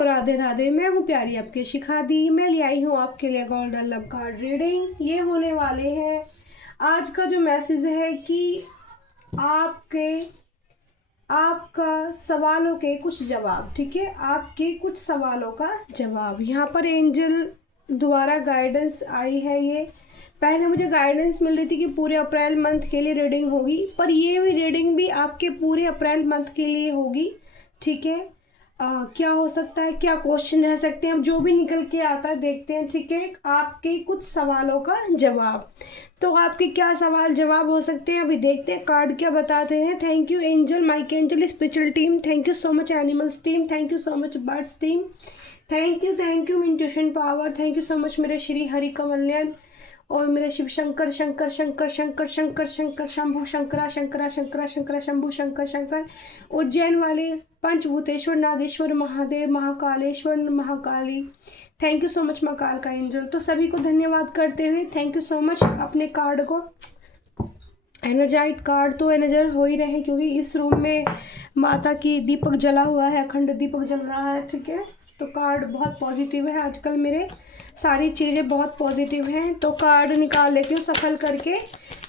राधे राधे। मैं हूँ प्यारी आपकी शिखा दी। मैं ले आई हूँ आपके लिए गोल्डन लव कार्ड रीडिंग। ये होने वाले हैं आज का जो मैसेज है कि आपका सवालों के कुछ जवाब, ठीक है, आपके कुछ सवालों का जवाब। यहाँ पर एंजल द्वारा गाइडेंस आई है। ये पहले मुझे गाइडेंस मिल रही थी कि पूरे अप्रैल मंथ के लिए रीडिंग होगी, पर ये भी रीडिंग भी आपके पूरे अप्रैल मंथ के लिए होगी, ठीक है। क्या हो सकता है, क्या क्वेश्चन रह सकते हैं, अब जो भी निकल के आता है देखते हैं, ठीक है। आपके कुछ सवालों का जवाब, तो आपके क्या सवाल जवाब हो सकते हैं अभी देखते हैं कार्ड क्या बताते हैं। Thank you angel, mike angel, spiritual team, thank you so much animals team, thank you so much birds team, thank you intuition power, thank you so much मेरे श्री हरि कमल्याण और मेरे शिव शंकर शंकर शंकर शंकर शंकर शंकर शंभु शंकरा शंकरा शंकरा शंकरा शंभु शंकर शंकर उज्जैन वाले Panchbhuteshwar Nageshwar Mahadev Mahakaleshwar Mahakali. Thank you so much Mahakal का angel. तो सभी को धन्यवाद करते हुए थैंक यू सो मच। अपने कार्ड को एनर्जाइट कार्ड तो एनर्जर हो ही रहे, क्योंकि इस रूम में माता की दीपक जला हुआ है, अखंड दीपक जल रहा है, ठीक है। तो कार्ड बहुत पॉजिटिव है आजकल, मेरे सारी चीज़ें बहुत पॉजिटिव हैं। तो कार्ड निकाल लेती हूँ सफल करके,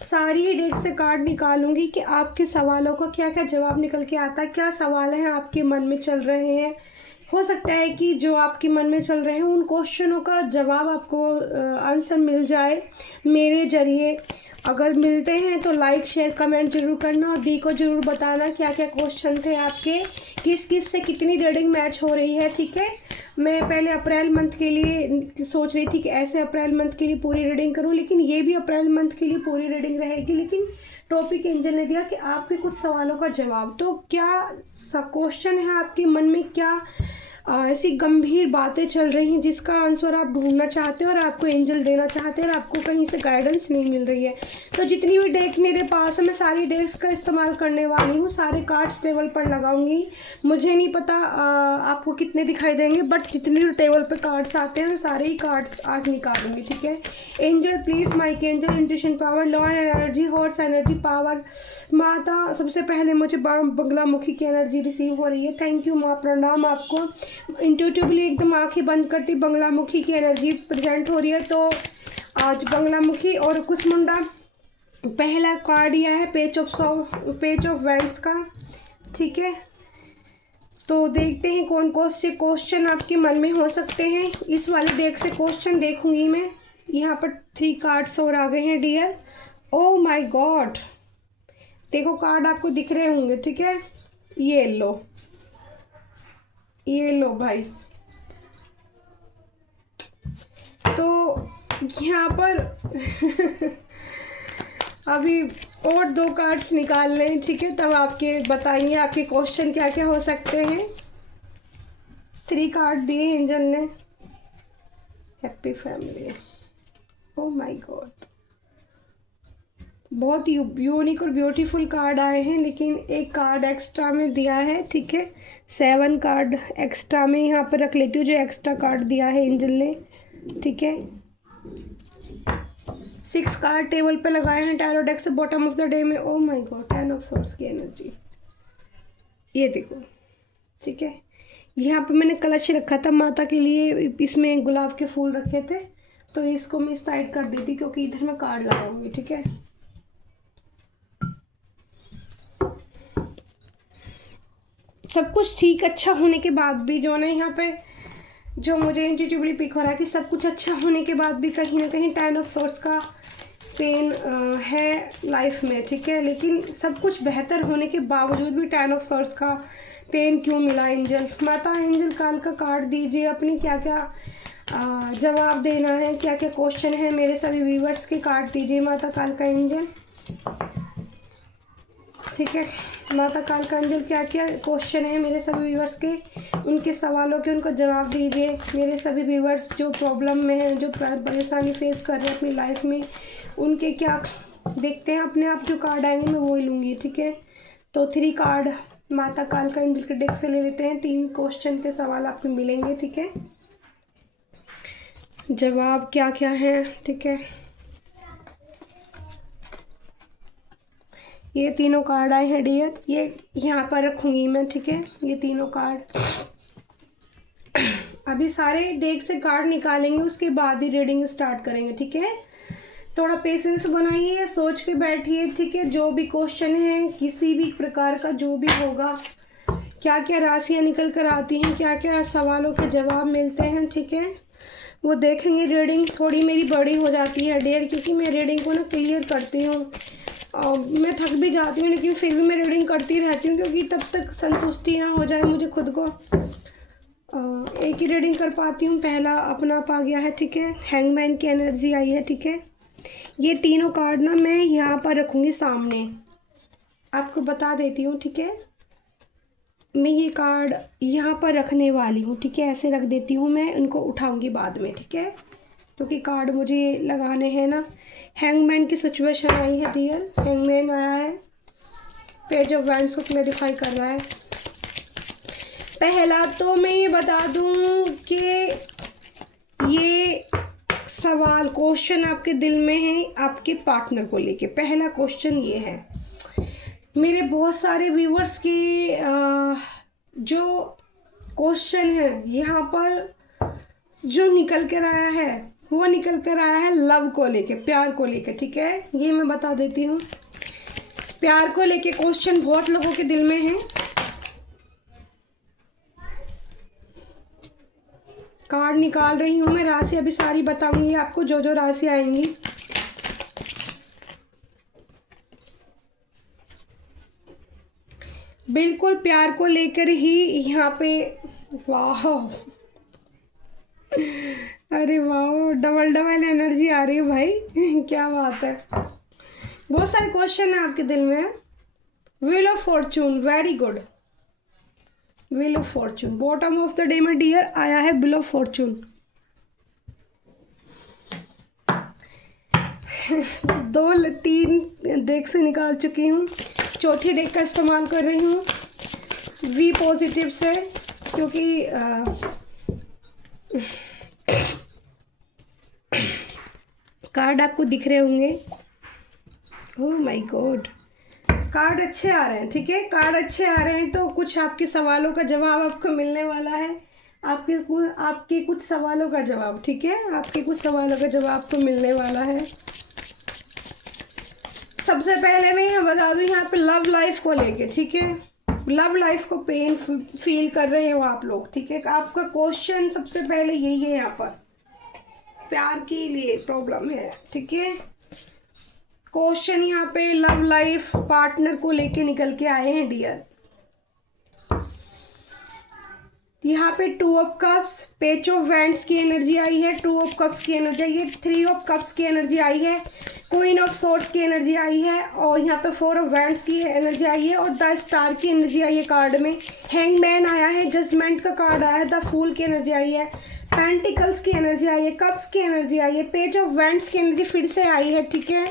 सारी ही डेक से कार्ड निकालूंगी कि आपके सवालों का क्या क्या जवाब निकल के आता है, क्या सवाल हैं आपके मन में चल रहे हैं। हो सकता है कि जो आपके मन में चल रहे हैं उन क्वेश्चनों का जवाब आपको आंसर मिल जाए मेरे जरिए। अगर मिलते हैं तो लाइक शेयर कमेंट जरूर करना और दी को जरूर बताना क्या क्या क्वेश्चन थे आपके, किस किस से कितनी रीडिंग मैच हो रही है, ठीक है। मैं पहले अप्रैल मंथ के लिए सोच रही थी कि ऐसे अप्रैल मंथ के लिए पूरी रीडिंग करूं, लेकिन ये भी अप्रैल मंथ के लिए पूरी रीडिंग रहेगी। लेकिन टॉपिक एंजल ने दिया कि आपके कुछ सवालों का जवाब। तो क्या क्वेश्चन है आपके मन में, क्या ऐसी गंभीर बातें चल रही हैं जिसका आंसर आप ढूंढना चाहते हो और आपको एंजल देना चाहते हैं और आपको कहीं से गाइडेंस नहीं मिल रही है। तो जितनी भी डेक मेरे पास है मैं सारी डेक्स का इस्तेमाल करने वाली हूँ, सारे कार्ड्स टेबल पर लगाऊंगी। मुझे नहीं पता आपको कितने दिखाई देंगे, बट जितनी भी टेबल पे कार्ड्स आते हैं मैं सारे ही कार्ड्स आज निकालूंगी, ठीक है। Angel please, mike angel, intuition power, law energy, horse energy power. माता सबसे पहले मुझे बंगलामुखी की एनर्जी रिसीव हो रही है। थैंक यू माँ, प्रणाम आपको। इंट्यूटिवली एकदम आंखें बंद करती बंगलामुखी की एनर्जी प्रेजेंट हो रही है। तो आज बंगलामुखी और कुसमुंडा पहला कार्ड यह है पेज ऑफ वैंड्स का, ठीक है। तो देखते हैं कौन कौन से क्वेश्चन आपके मन में हो सकते हैं। इस वाले डेक से क्वेश्चन देखूंगी मैं। यहाँ पर 3 कार्ड्स और आ गए हैं डियर। ओ माय गॉड, देखो कार्ड आपको दिख रहे होंगे, ठीक है। ये लो, ये लो भाई। तो यहाँ पर अभी और 2 कार्ड्स निकाल लें, ठीक है, तब आपके बताएंगे आपके क्वेश्चन क्या क्या हो सकते हैं। 3 कार्ड दिए एंजल ने। Happy family, oh my God, बहुत यूनिक और ब्यूटीफुल कार्ड आए हैं, लेकिन एक कार्ड एक्स्ट्रा में दिया है, ठीक है। 7 कार्ड एक्स्ट्रा में यहाँ पर रख लेती हूँ जो एक्स्ट्रा कार्ड दिया है एंजल ने, ठीक है। 6 कार्ड टेबल पे लगाए हैं टैरो डेक से बॉटम ऑफ द डे में। Oh my God, 10 of source की एनर्जी, ये देखो, ठीक है। यहाँ पे मैंने कलश रखा था माता के लिए, इसमें गुलाब के फूल रखे थे, तो इसको मैं साइड कर देती क्योंकि इधर मैं कार्ड लगाऊंगी, ठीक है। सब कुछ ठीक अच्छा होने के बाद भी जो ना यहाँ पे जो मुझे इंट्यूटिवली पिक हो रहा है कि सब कुछ अच्छा होने के बाद भी कहीं ना कहीं 10 ऑफ सोर्स का पेन है लाइफ में, ठीक है। लेकिन सब कुछ बेहतर होने के बावजूद भी 10 ऑफ सोर्स का पेन क्यों मिला एंजल? माता एंजल काल का कार्ड दीजिए, अपनी क्या क्या जवाब देना है, क्या क्या क्वेश्चन है मेरे सभी व्यूवर्स के कार्ड दीजिए माता काल का एंजल, ठीक है। माता काल का एंजल क्या क्या क्वेश्चन है मेरे सभी व्यूवर्स के, उनके सवालों के उनको जवाब दीजिए। मेरे सभी व्यूवर्स जो प्रॉब्लम में हैं, जो परेशानी फेस कर रहे हैं अपनी लाइफ में, उनके क्या देखते हैं अपने आप जो कार्ड आएंगे मैं वो ही लूँगी, ठीक है। तो 3 कार्ड माता काल का एंजल के डेक से ले लेते हैं। 3 क्वेश्चन के सवाल आपको मिलेंगे, ठीक है। जवाब क्या क्या है, ठीक है। ये तीनों कार्ड आए हैं डियर, ये यहाँ पर रखूँगी मैं, ठीक है। ये तीनों कार्ड अभी सारे डेक से कार्ड निकालेंगे, उसके बाद ही रीडिंग स्टार्ट करेंगे, ठीक है। थोड़ा पेशेंस बनाइए, सोच के बैठिए, ठीक है। जो भी क्वेश्चन है किसी भी प्रकार का जो भी होगा, क्या क्या राशियाँ निकल कर आती हैं, क्या क्या सवालों के जवाब मिलते हैं, ठीक है, वो देखेंगे। रीडिंग थोड़ी मेरी बड़ी हो जाती है डियर, क्योंकि मैं रीडिंग को ना क्लियर करती हूँ और मैं थक भी जाती हूँ, लेकिन फिर भी मैं रीडिंग करती रहती हूँ, क्योंकि तब तक संतुष्टि ना हो जाए मुझे खुद को। एक ही रीडिंग कर पाती हूँ। पहला अपना आप आ गया है, ठीक है। हैंगमैन की एनर्जी आई है, ठीक है। ये तीनों कार्ड ना मैं यहाँ पर रखूँगी सामने, आपको बता देती हूँ, ठीक है। मैं ये कार्ड यहाँ पर रखने वाली हूँ, ठीक है। ऐसे रख देती हूँ, मैं उनको उठाऊँगी बाद में, ठीक है, क्योंकि कार्ड मुझे लगाने हैं ना। हैंगमैन की सिचुएशन आई है डियर, हैंगमैन आया है, पेज ऑफ वैंड्स को क्लैरिफाई कर रहा है। पहला तो मैं ये बता दूँ कि ये सवाल क्वेश्चन आपके दिल में है आपके पार्टनर को लेके। पहला क्वेश्चन ये है, मेरे बहुत सारे व्यूवर्स के जो क्वेश्चन है यहाँ पर जो निकल कर आया है, वो निकल कर आया है लव को लेके, प्यार को लेके, ठीक है। ये मैं बता देती हूँ, प्यार को लेके क्वेश्चन बहुत लोगों के दिल में है। कार्ड निकाल रही हूँ मैं, राशि अभी सारी बताऊंगी आपको, जो जो राशि आएंगी। बिल्कुल प्यार को लेकर ही यहाँ पे, वाह, अरे वाह, डबल डबल एनर्जी आ रही है भाई क्या बात है। बहुत सारे क्वेश्चन है आपके दिल में। Wheel of Fortune, very good, wheel of Fortune. Bottom of the day में डियर आया है व्हील ऑफ फॉर्चून। तीन डेक से निकाल चुकी हूँ, चौथी डेक का इस्तेमाल कर रही हूँ वी पॉजिटिव से, क्योंकि कार्ड आपको दिख रहे होंगे। ओह माय गॉड, कार्ड अच्छे आ रहे हैं, ठीक है। कार्ड अच्छे आ रहे हैं तो कुछ आपके सवालों का जवाब आपको मिलने वाला है। आपके कुछ सवालों का जवाब, ठीक है, आपके कुछ सवालों का जवाब आपको मिलने वाला है। सबसे पहले मैं यहाँ बता दूँ, यहाँ पे लव लाइफ को लेके, ठीक है, लव लाइफ को पेन फील कर रहे हो आप लोग, ठीक है। आपका क्वेश्चन सबसे पहले यही है, यहाँ पर प्यार के लिए प्रॉब्लम है, ठीक है। क्वेश्चन यहाँ पे लव लाइफ पार्टनर को लेके निकल के आए हैं डियर। यहाँ पे two of cups, page of wands की एनर्जी आई है, टू ऑफ कप्स की एनर्जी आई है, थ्री ऑफ कप्स की एनर्जी आई है, क्वीन ऑफ सोर्ड्स की एनर्जी आई है, और यहाँ पे फोर ऑफ वैंड्स की एनर्जी आई है, और द स्टार की एनर्जी आई है कार्ड में। हैंगमैन आया है, जजमेंट का कार्ड आया है, द फूल की एनर्जी आई है, पेंटिकल्स की एनर्जी आई है, कप्स की एनर्जी आई है, पेज ऑफ वैंड्स की एनर्जी फिर से आई है, ठीक है।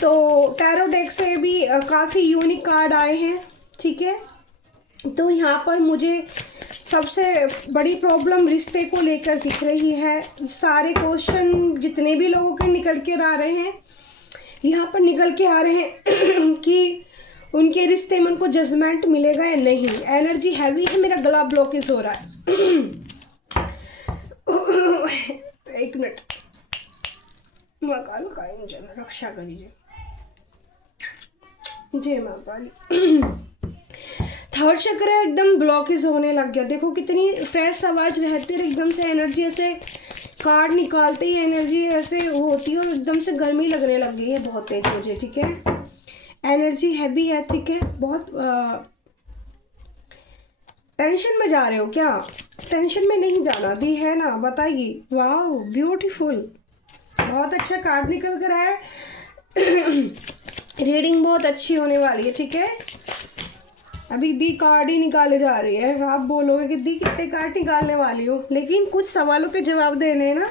तो टैरो डेक से भी काफ़ी यूनिक कार्ड आए हैं, ठीक है। तो यहाँ पर मुझे सबसे बड़ी प्रॉब्लम रिश्ते को लेकर दिख रही है। सारे क्वेश्चन जितने भी लोगों के निकल के आ रहे हैं, यहाँ पर निकल के आ रहे हैं कि उनके रिश्ते में उनको जजमेंट मिलेगा या नहीं। एनर्जी हैवी है, मेरा गला ब्लॉकेज हो रहा है। एक मिनट, माँ काल का रक्षा करिए, जय माँ काली। थर्ड चक्र एकदम ब्लॉकेज होने लग गया। देखो कितनी फ्रेश आवाज़ रहती है, एकदम से एनर्जी ऐसे कार्ड निकालते ही एनर्जी ऐसे होती है और एकदम से गर्मी लगने लग गई है बहुत तेज मुझे, ठीक है। एनर्जी हैवी है, ठीक है। बहुत टेंशन में जा रहे हो क्या? टेंशन में नहीं जाना भी है ना, बताइए। वाह ब्यूटीफुल, बहुत अच्छा कार्ड निकल कर आया। रीडिंग बहुत अच्छी होने वाली है, ठीक है। अभी दी कार्ड ही निकाले जा रही है, आप बोलोगे कि दी कितने कार्ड निकालने वाली हो, लेकिन कुछ सवालों के जवाब देने हैं ना,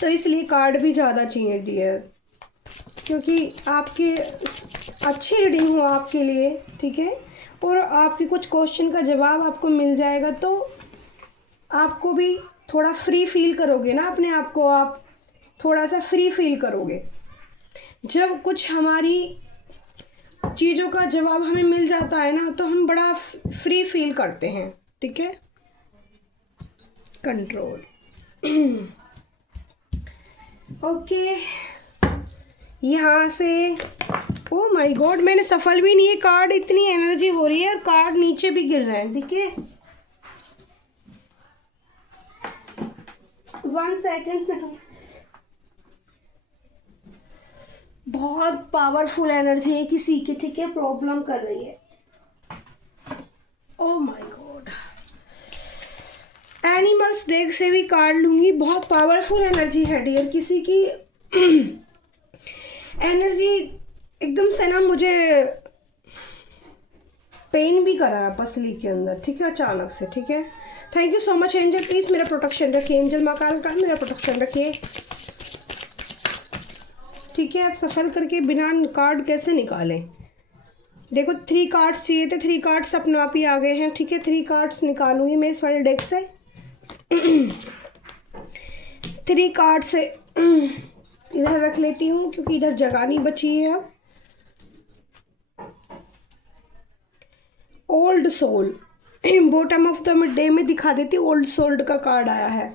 तो इसलिए कार्ड भी ज़्यादा चाहिए डियर, क्योंकि आपके अच्छी रीडिंग हो आपके लिए, ठीक है। और आपके कुछ क्वेश्चन का जवाब आपको मिल जाएगा तो आपको भी थोड़ा फ्री फील करोगे ना, अपने आप को आप थोड़ा सा फ्री फील करोगे। जब कुछ हमारी चीज़ों का जवाब हमें मिल जाता है ना, तो हम बड़ा फ्री फील करते हैं, ठीक है। कंट्रोल। ओके, यहाँ से ओ माय गॉड, मैंने सफल भी नहीं है कार्ड, इतनी एनर्जी हो रही है और कार्ड नीचे भी गिर रहे हैं। देखिए 1 सेकेंड, बहुत पावरफुल एनर्जी है किसी की, ठीक है, प्रॉब्लम कर रही है। Oh my God, animals deck से भी कार्ड लूंगी, बहुत पावरफुल एनर्जी है डियर किसी की। एनर्जी एकदम से ना मुझे पेन भी करा है पसली के अंदर, ठीक है, अचानक से, ठीक है। Thank you so much angel, please मेरा प्रोटेक्शन रखिए, एंजल महाकाल का मेरा प्रोटेक्शन रखिए, ठीक है। आप सफल करके बिना कार्ड कैसे निकालें? देखो 3 कार्ड्स चाहिए थे, 3 कार्ड्स अपने आप ही आ गए हैं, ठीक है। 3 कार्ड्स निकालूंगी मैं इस वाले डेक से। 3 कार्ड से इधर रख लेती हूँ क्योंकि इधर जगह नहीं बची है अब। Old soul, bottom of the day में दिखा देती, ओल्ड सोल्ड का कार्ड आया है।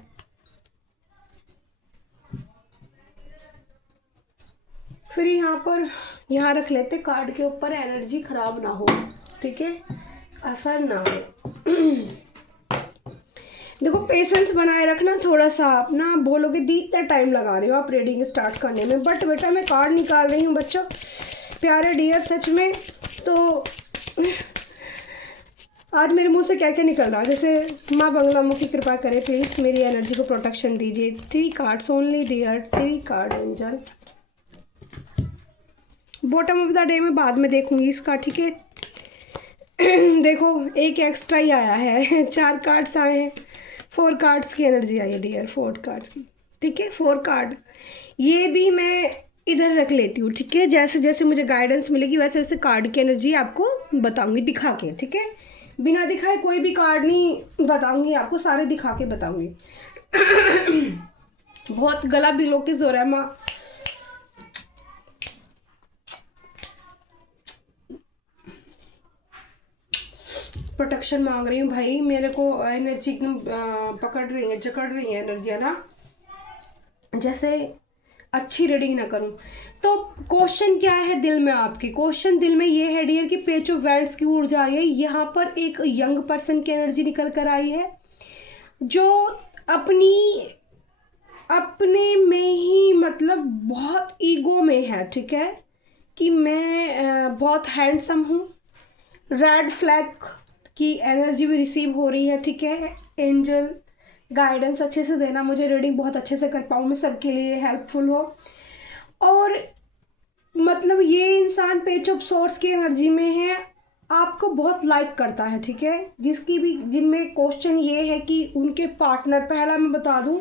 फिर यहाँ रख लेते कार्ड के ऊपर, एनर्जी खराब ना हो, ठीक है, असर ना हो। देखो पेशेंस बनाए रखना थोड़ा सा, आप ना बोलोगे दी इतना टाइम लगा रहे हो आप रीडिंग स्टार्ट करने में, बट बेटा मैं कार्ड निकाल रही हूँ बच्चों, प्यारे डियर, सच में। तो आज मेरे मुंह से क्या क्या निकल रहा है, जैसे माँ बंगला मुखी कृपा करे प्लीज़ मेरी एनर्जी को प्रोटेक्शन दीजिए। 3 cards only dear, 3 card angel. Bottom of the day में बाद में देखूंगी इसका, ठीक है। देखो एक एक्स्ट्रा ही आया है, 4 कार्ड्स आए हैं, 4 कार्ड्स की एनर्जी आई है डियर, 4 कार्ड्स की, ठीक है, 4 कार्ड। ये भी मैं इधर रख लेती हूँ, ठीक है। जैसे जैसे मुझे गाइडेंस मिलेगी वैसे वैसे कार्ड की एनर्जी आपको बताऊंगी दिखा के, ठीक है। बिना दिखाए कोई भी कार्ड नहीं बताऊंगी आपको, सारे दिखा के बताऊंगी। बहुत गला बिलोकिस हो रहा है माँ। प्रोटेक्शन मांग रही हूँ भाई, मेरे को एनर्जी एकदम पकड़ रही है, जकड़ रही है एनर्जी, है ना, जैसे अच्छी रीडिंग ना करूँ। तो क्वेश्चन क्या है दिल में आपके? क्वेश्चन दिल में ये है डियर कि पेज ऑफ वैंड्स की ऊर्जा आई है, यहाँ पर एक यंग पर्सन की एनर्जी निकल कर आई है जो अपने में ही मतलब बहुत ईगो में है, ठीक है, कि मैं बहुत हैंडसम हूँ। रेड फ्लैग की एनर्जी भी रिसीव हो रही है, ठीक है। एंजल गाइडेंस अच्छे से देना मुझे, रीडिंग बहुत अच्छे से कर पाऊँ मैं, सबके लिए हेल्पफुल हो। और मतलब ये इंसान पेज ऑफ सोर्स की एनर्जी में है, आपको बहुत लाइक करता है, ठीक है। जिनमें क्वेश्चन ये है कि उनके पार्टनर, पहला मैं बता दूं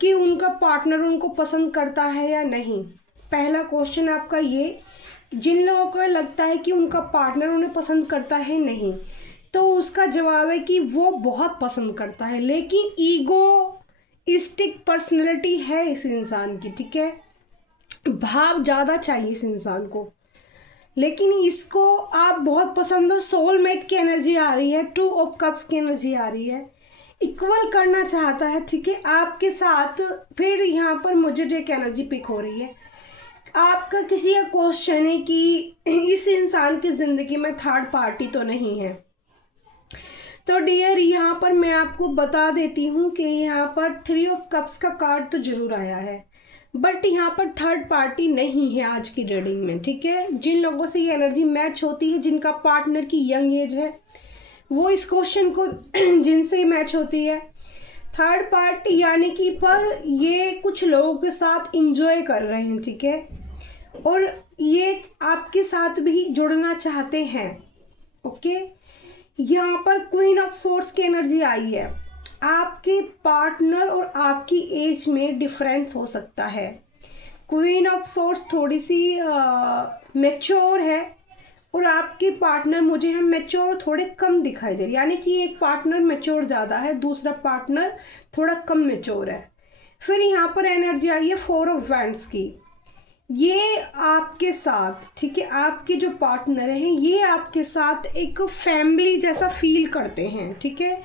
कि उनका पार्टनर उनको पसंद करता है या नहीं। पहला क्वेश्चन आपका ये, जिन लोगों को लगता है कि उनका पार्टनर उन्हें पसंद करता है नहीं, तो उसका जवाब है कि वो बहुत पसंद करता है, लेकिन ईगोइस्टिक पर्सनैलिटी है इस इंसान की, ठीक है। भाव ज़्यादा चाहिए इस इंसान को, लेकिन इसको आप बहुत पसंद हो। सोलमेट की एनर्जी आ रही है, 2 ऑफ कप्स की एनर्जी आ रही है, इक्वल करना चाहता है, ठीक है, आपके साथ। फिर यहाँ पर मुझे जो एक एनर्जी पिक हो रही है, आपका किसी का क्वेश्चन है कि इस इंसान की ज़िंदगी में थर्ड पार्टी तो नहीं है। तो डियर यहाँ पर मैं आपको बता देती हूँ कि यहाँ पर 3 ऑफ कप्स का कार्ड तो जरूर आया है, बट यहाँ पर थर्ड पार्टी नहीं है आज की रीडिंग में, ठीक है। जिन लोगों से ये एनर्जी मैच होती है, जिनका पार्टनर की यंग एज है, वो इस क्वेश्चन को जिनसे मैच होती है। थर्ड पार्टी यानी कि पर ये कुछ लोगों के साथ इंजॉय कर रहे हैं, ठीक है, और ये आपके साथ भी जुड़ना चाहते हैं, ओके। यहाँ पर क्वीन ऑफ सोर्स की एनर्जी आई है। आपके पार्टनर और आपकी एज में डिफरेंस हो सकता है। क्वीन ऑफ सोर्स थोड़ी सी मैच्योर है और आपके पार्टनर मुझे हम मैच्योर थोड़े कम दिखाई दे रहे, यानी कि एक पार्टनर मैच्योर ज़्यादा है, दूसरा पार्टनर थोड़ा कम मैच्योर है। फिर यहाँ पर एनर्जी आई है 4 ऑफ वैंड्स की। ये आपके साथ, ठीक है, आपके जो पार्टनर हैं ये आपके साथ एक फैमिली जैसा फील करते हैं, ठीक है,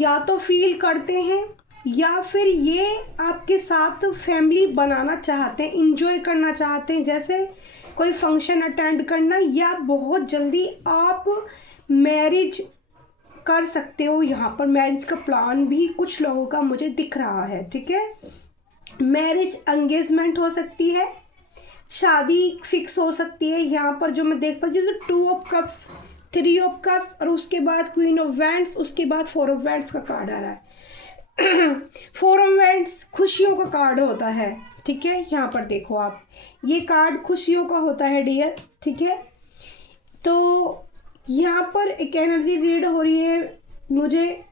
या तो फील करते हैं या फिर ये आपके साथ फैमिली बनाना चाहते हैं, इंजॉय करना चाहते हैं, जैसे कोई फंक्शन अटेंड करना, या बहुत जल्दी आप मैरिज कर सकते हो। यहाँ पर मैरिज का प्लान भी कुछ लोगों का मुझे दिख रहा है, ठीक है। मैरिज एंगेजमेंट हो सकती है, शादी फिक्स हो सकती है। यहाँ पर जो मैं देख पा रही हूँ तो 2 ऑफ कप्स, 3 ऑफ कप्स और उसके बाद क्वीन ऑफ वैंड्स, उसके बाद 4 ऑफ वैंड्स का कार्ड आ रहा है। 4 ऑफ वैंड्स खुशियों का कार्ड होता है, ठीक है। यहाँ पर देखो आप, ये कार्ड खुशियों का होता है डियर, ठीक है। तो यहाँ पर एक एनर्जी रीड हो रही है मुझे,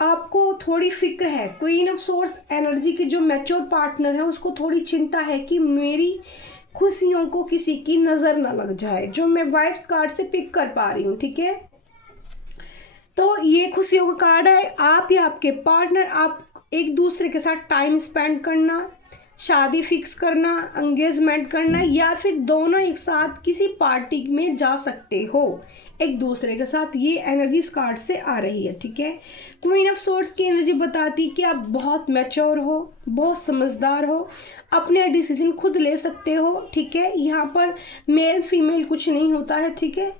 आपको थोड़ी फिक्र है। क्वीन ऑफ सोर्स एनर्जी के जो मैच्योर पार्टनर है उसको थोड़ी चिंता है कि मेरी खुशियों को किसी की नज़र ना लग जाए, जो मैं वाइफ्स कार्ड से पिक कर पा रही हूँ, ठीक है। तो ये खुशियों का कार्ड है। आप या आपके पार्टनर, आप एक दूसरे के साथ टाइम स्पेंड करना, शादी फिक्स करना, एंगेजमेंट करना, या फिर दोनों एक साथ किसी पार्टी में जा सकते हो एक दूसरे के साथ। ये एनर्जी इस कार्ड से आ रही है, ठीक है। क्वीन ऑफ सोर्ड्स की एनर्जी बताती है कि आप बहुत मैच्योर हो, बहुत समझदार हो, अपने डिसीजन खुद ले सकते हो, ठीक है। यहाँ पर मेल फीमेल कुछ नहीं होता है, ठीक है।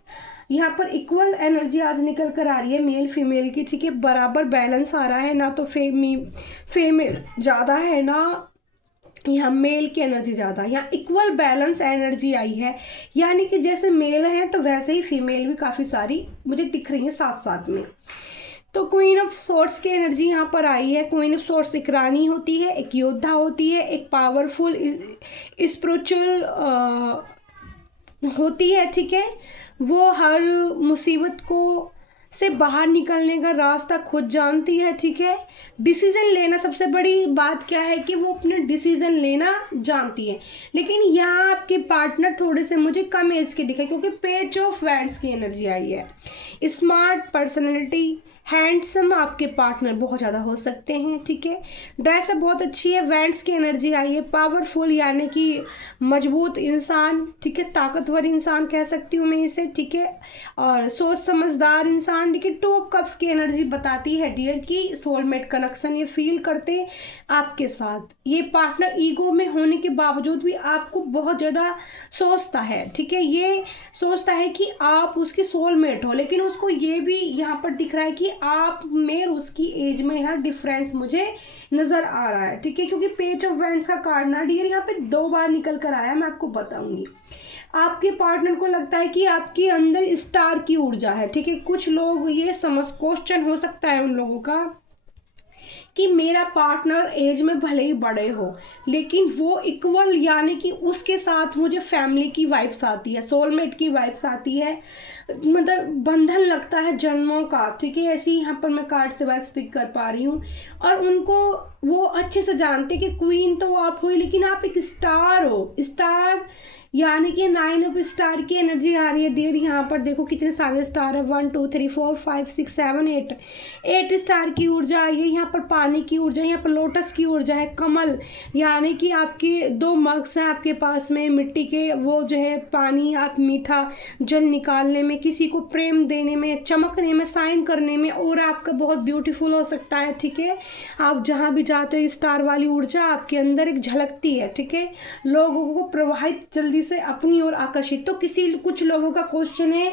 यहाँ पर इक्वल एनर्जी आज निकल कर आ रही है मेल फीमेल की, ठीक है। बराबर बैलेंस आ रहा है, ना तो फीमेल ज़्यादा है, ना यहाँ मेल की एनर्जी ज़्यादा। यहाँ इक्वल बैलेंस एनर्जी आई है, यानी कि जैसे मेल है तो वैसे ही फीमेल भी काफ़ी सारी मुझे दिख रही है साथ साथ में। तो क्वीन ऑफ सोर्ड्स की एनर्जी यहाँ पर आई है। क्वीन ऑफ सोर्ड्स एक रानी होती है, एक योद्धा होती है, एक पावरफुल स्पिरिचुअल होती है, ठीक है। वो हर मुसीबत को से बाहर निकलने का रास्ता खुद जानती है, ठीक है। डिसीजन लेना, सबसे बड़ी बात क्या है कि वो अपने डिसीजन लेना जानती है। लेकिन यहाँ आपके पार्टनर थोड़े से मुझे कम एज के दिखे, क्योंकि पेज ऑफ वैंड्स की एनर्जी आई है। स्मार्ट पर्सनैलिटी, हैंडसम आपके पार्टनर बहुत ज़्यादा हो सकते हैं, ठीक है। ड्रेसअप बहुत अच्छी है, वैंड्स की एनर्जी आई है। पावरफुल यानी कि मजबूत इंसान, ठीक है, ताकतवर इंसान कह सकती हूँ मैं इसे, ठीक है। और सोच समझदार इंसान, ठीक है। 2 ऑफ कप्स की एनर्जी बताती है डियर कि सोलमेट कनेक्शन ये फील करते आपके साथ। ये पार्टनर ईगो में होने के बावजूद भी आपको बहुत ज़्यादा सोचता है, ठीक है। ये सोचता है कि आप उसकी सोलमेट हो, लेकिन उसको ये भी यहाँ पर दिख रहा है कि आप में उसकी एज में यहाँ डिफरेंस मुझे नज़र आ रहा है, ठीक है। क्योंकि पेज ऑफ वैंड्स का कार्ड ना डियर यहाँ पे 2 बार निकल कर आया, मैं आपको बताऊंगी। आपके पार्टनर को लगता है कि आपके अंदर स्टार की ऊर्जा है, ठीक है। कुछ लोग ये क्वेश्चन हो सकता है उन लोगों का कि मेरा पार्टनर एज में भले ही बड़े हो, लेकिन वो इक्वल, यानी कि उसके साथ मुझे फैमिली की वाइब्स आती है, सोलमेट की वाइब्स आती है, मतलब बंधन लगता है जन्मों का, ठीक है। ऐसे ही यहाँ पर मैं कार्ड से वाइब्स पिक कर पा रही हूँ। और उनको वो अच्छे से जानते कि क्वीन तो आप हुई, लेकिन आप एक स्टार हो। स्टार यानी कि 9 ऑफ स्टार की एनर्जी आ रही है डियर। यहाँ पर देखो कितने सारे स्टार है, 1 2 3 4 5 6 7 8 स्टार की ऊर्जा आई है। यहाँ पर पानी की ऊर्जा, यहाँ पर लोटस की ऊर्जा है, कमल, यानी कि आपके 2 मग्स हैं आपके पास में मिट्टी के, वो जो है पानी, आप मीठा जल निकालने में, किसी को प्रेम देने में, चमकने में, साइन करने में, और आपका बहुत ब्यूटीफुल हो सकता है, ठीक है। आप जहाँ भी जाते हो स्टार वाली ऊर्जा आपके अंदर एक झलकती है, ठीक है। लोगों को प्रवाहित जल्दी से अपनी ओर आकर्षित। तो कुछ लोगों का क्वेश्चन है,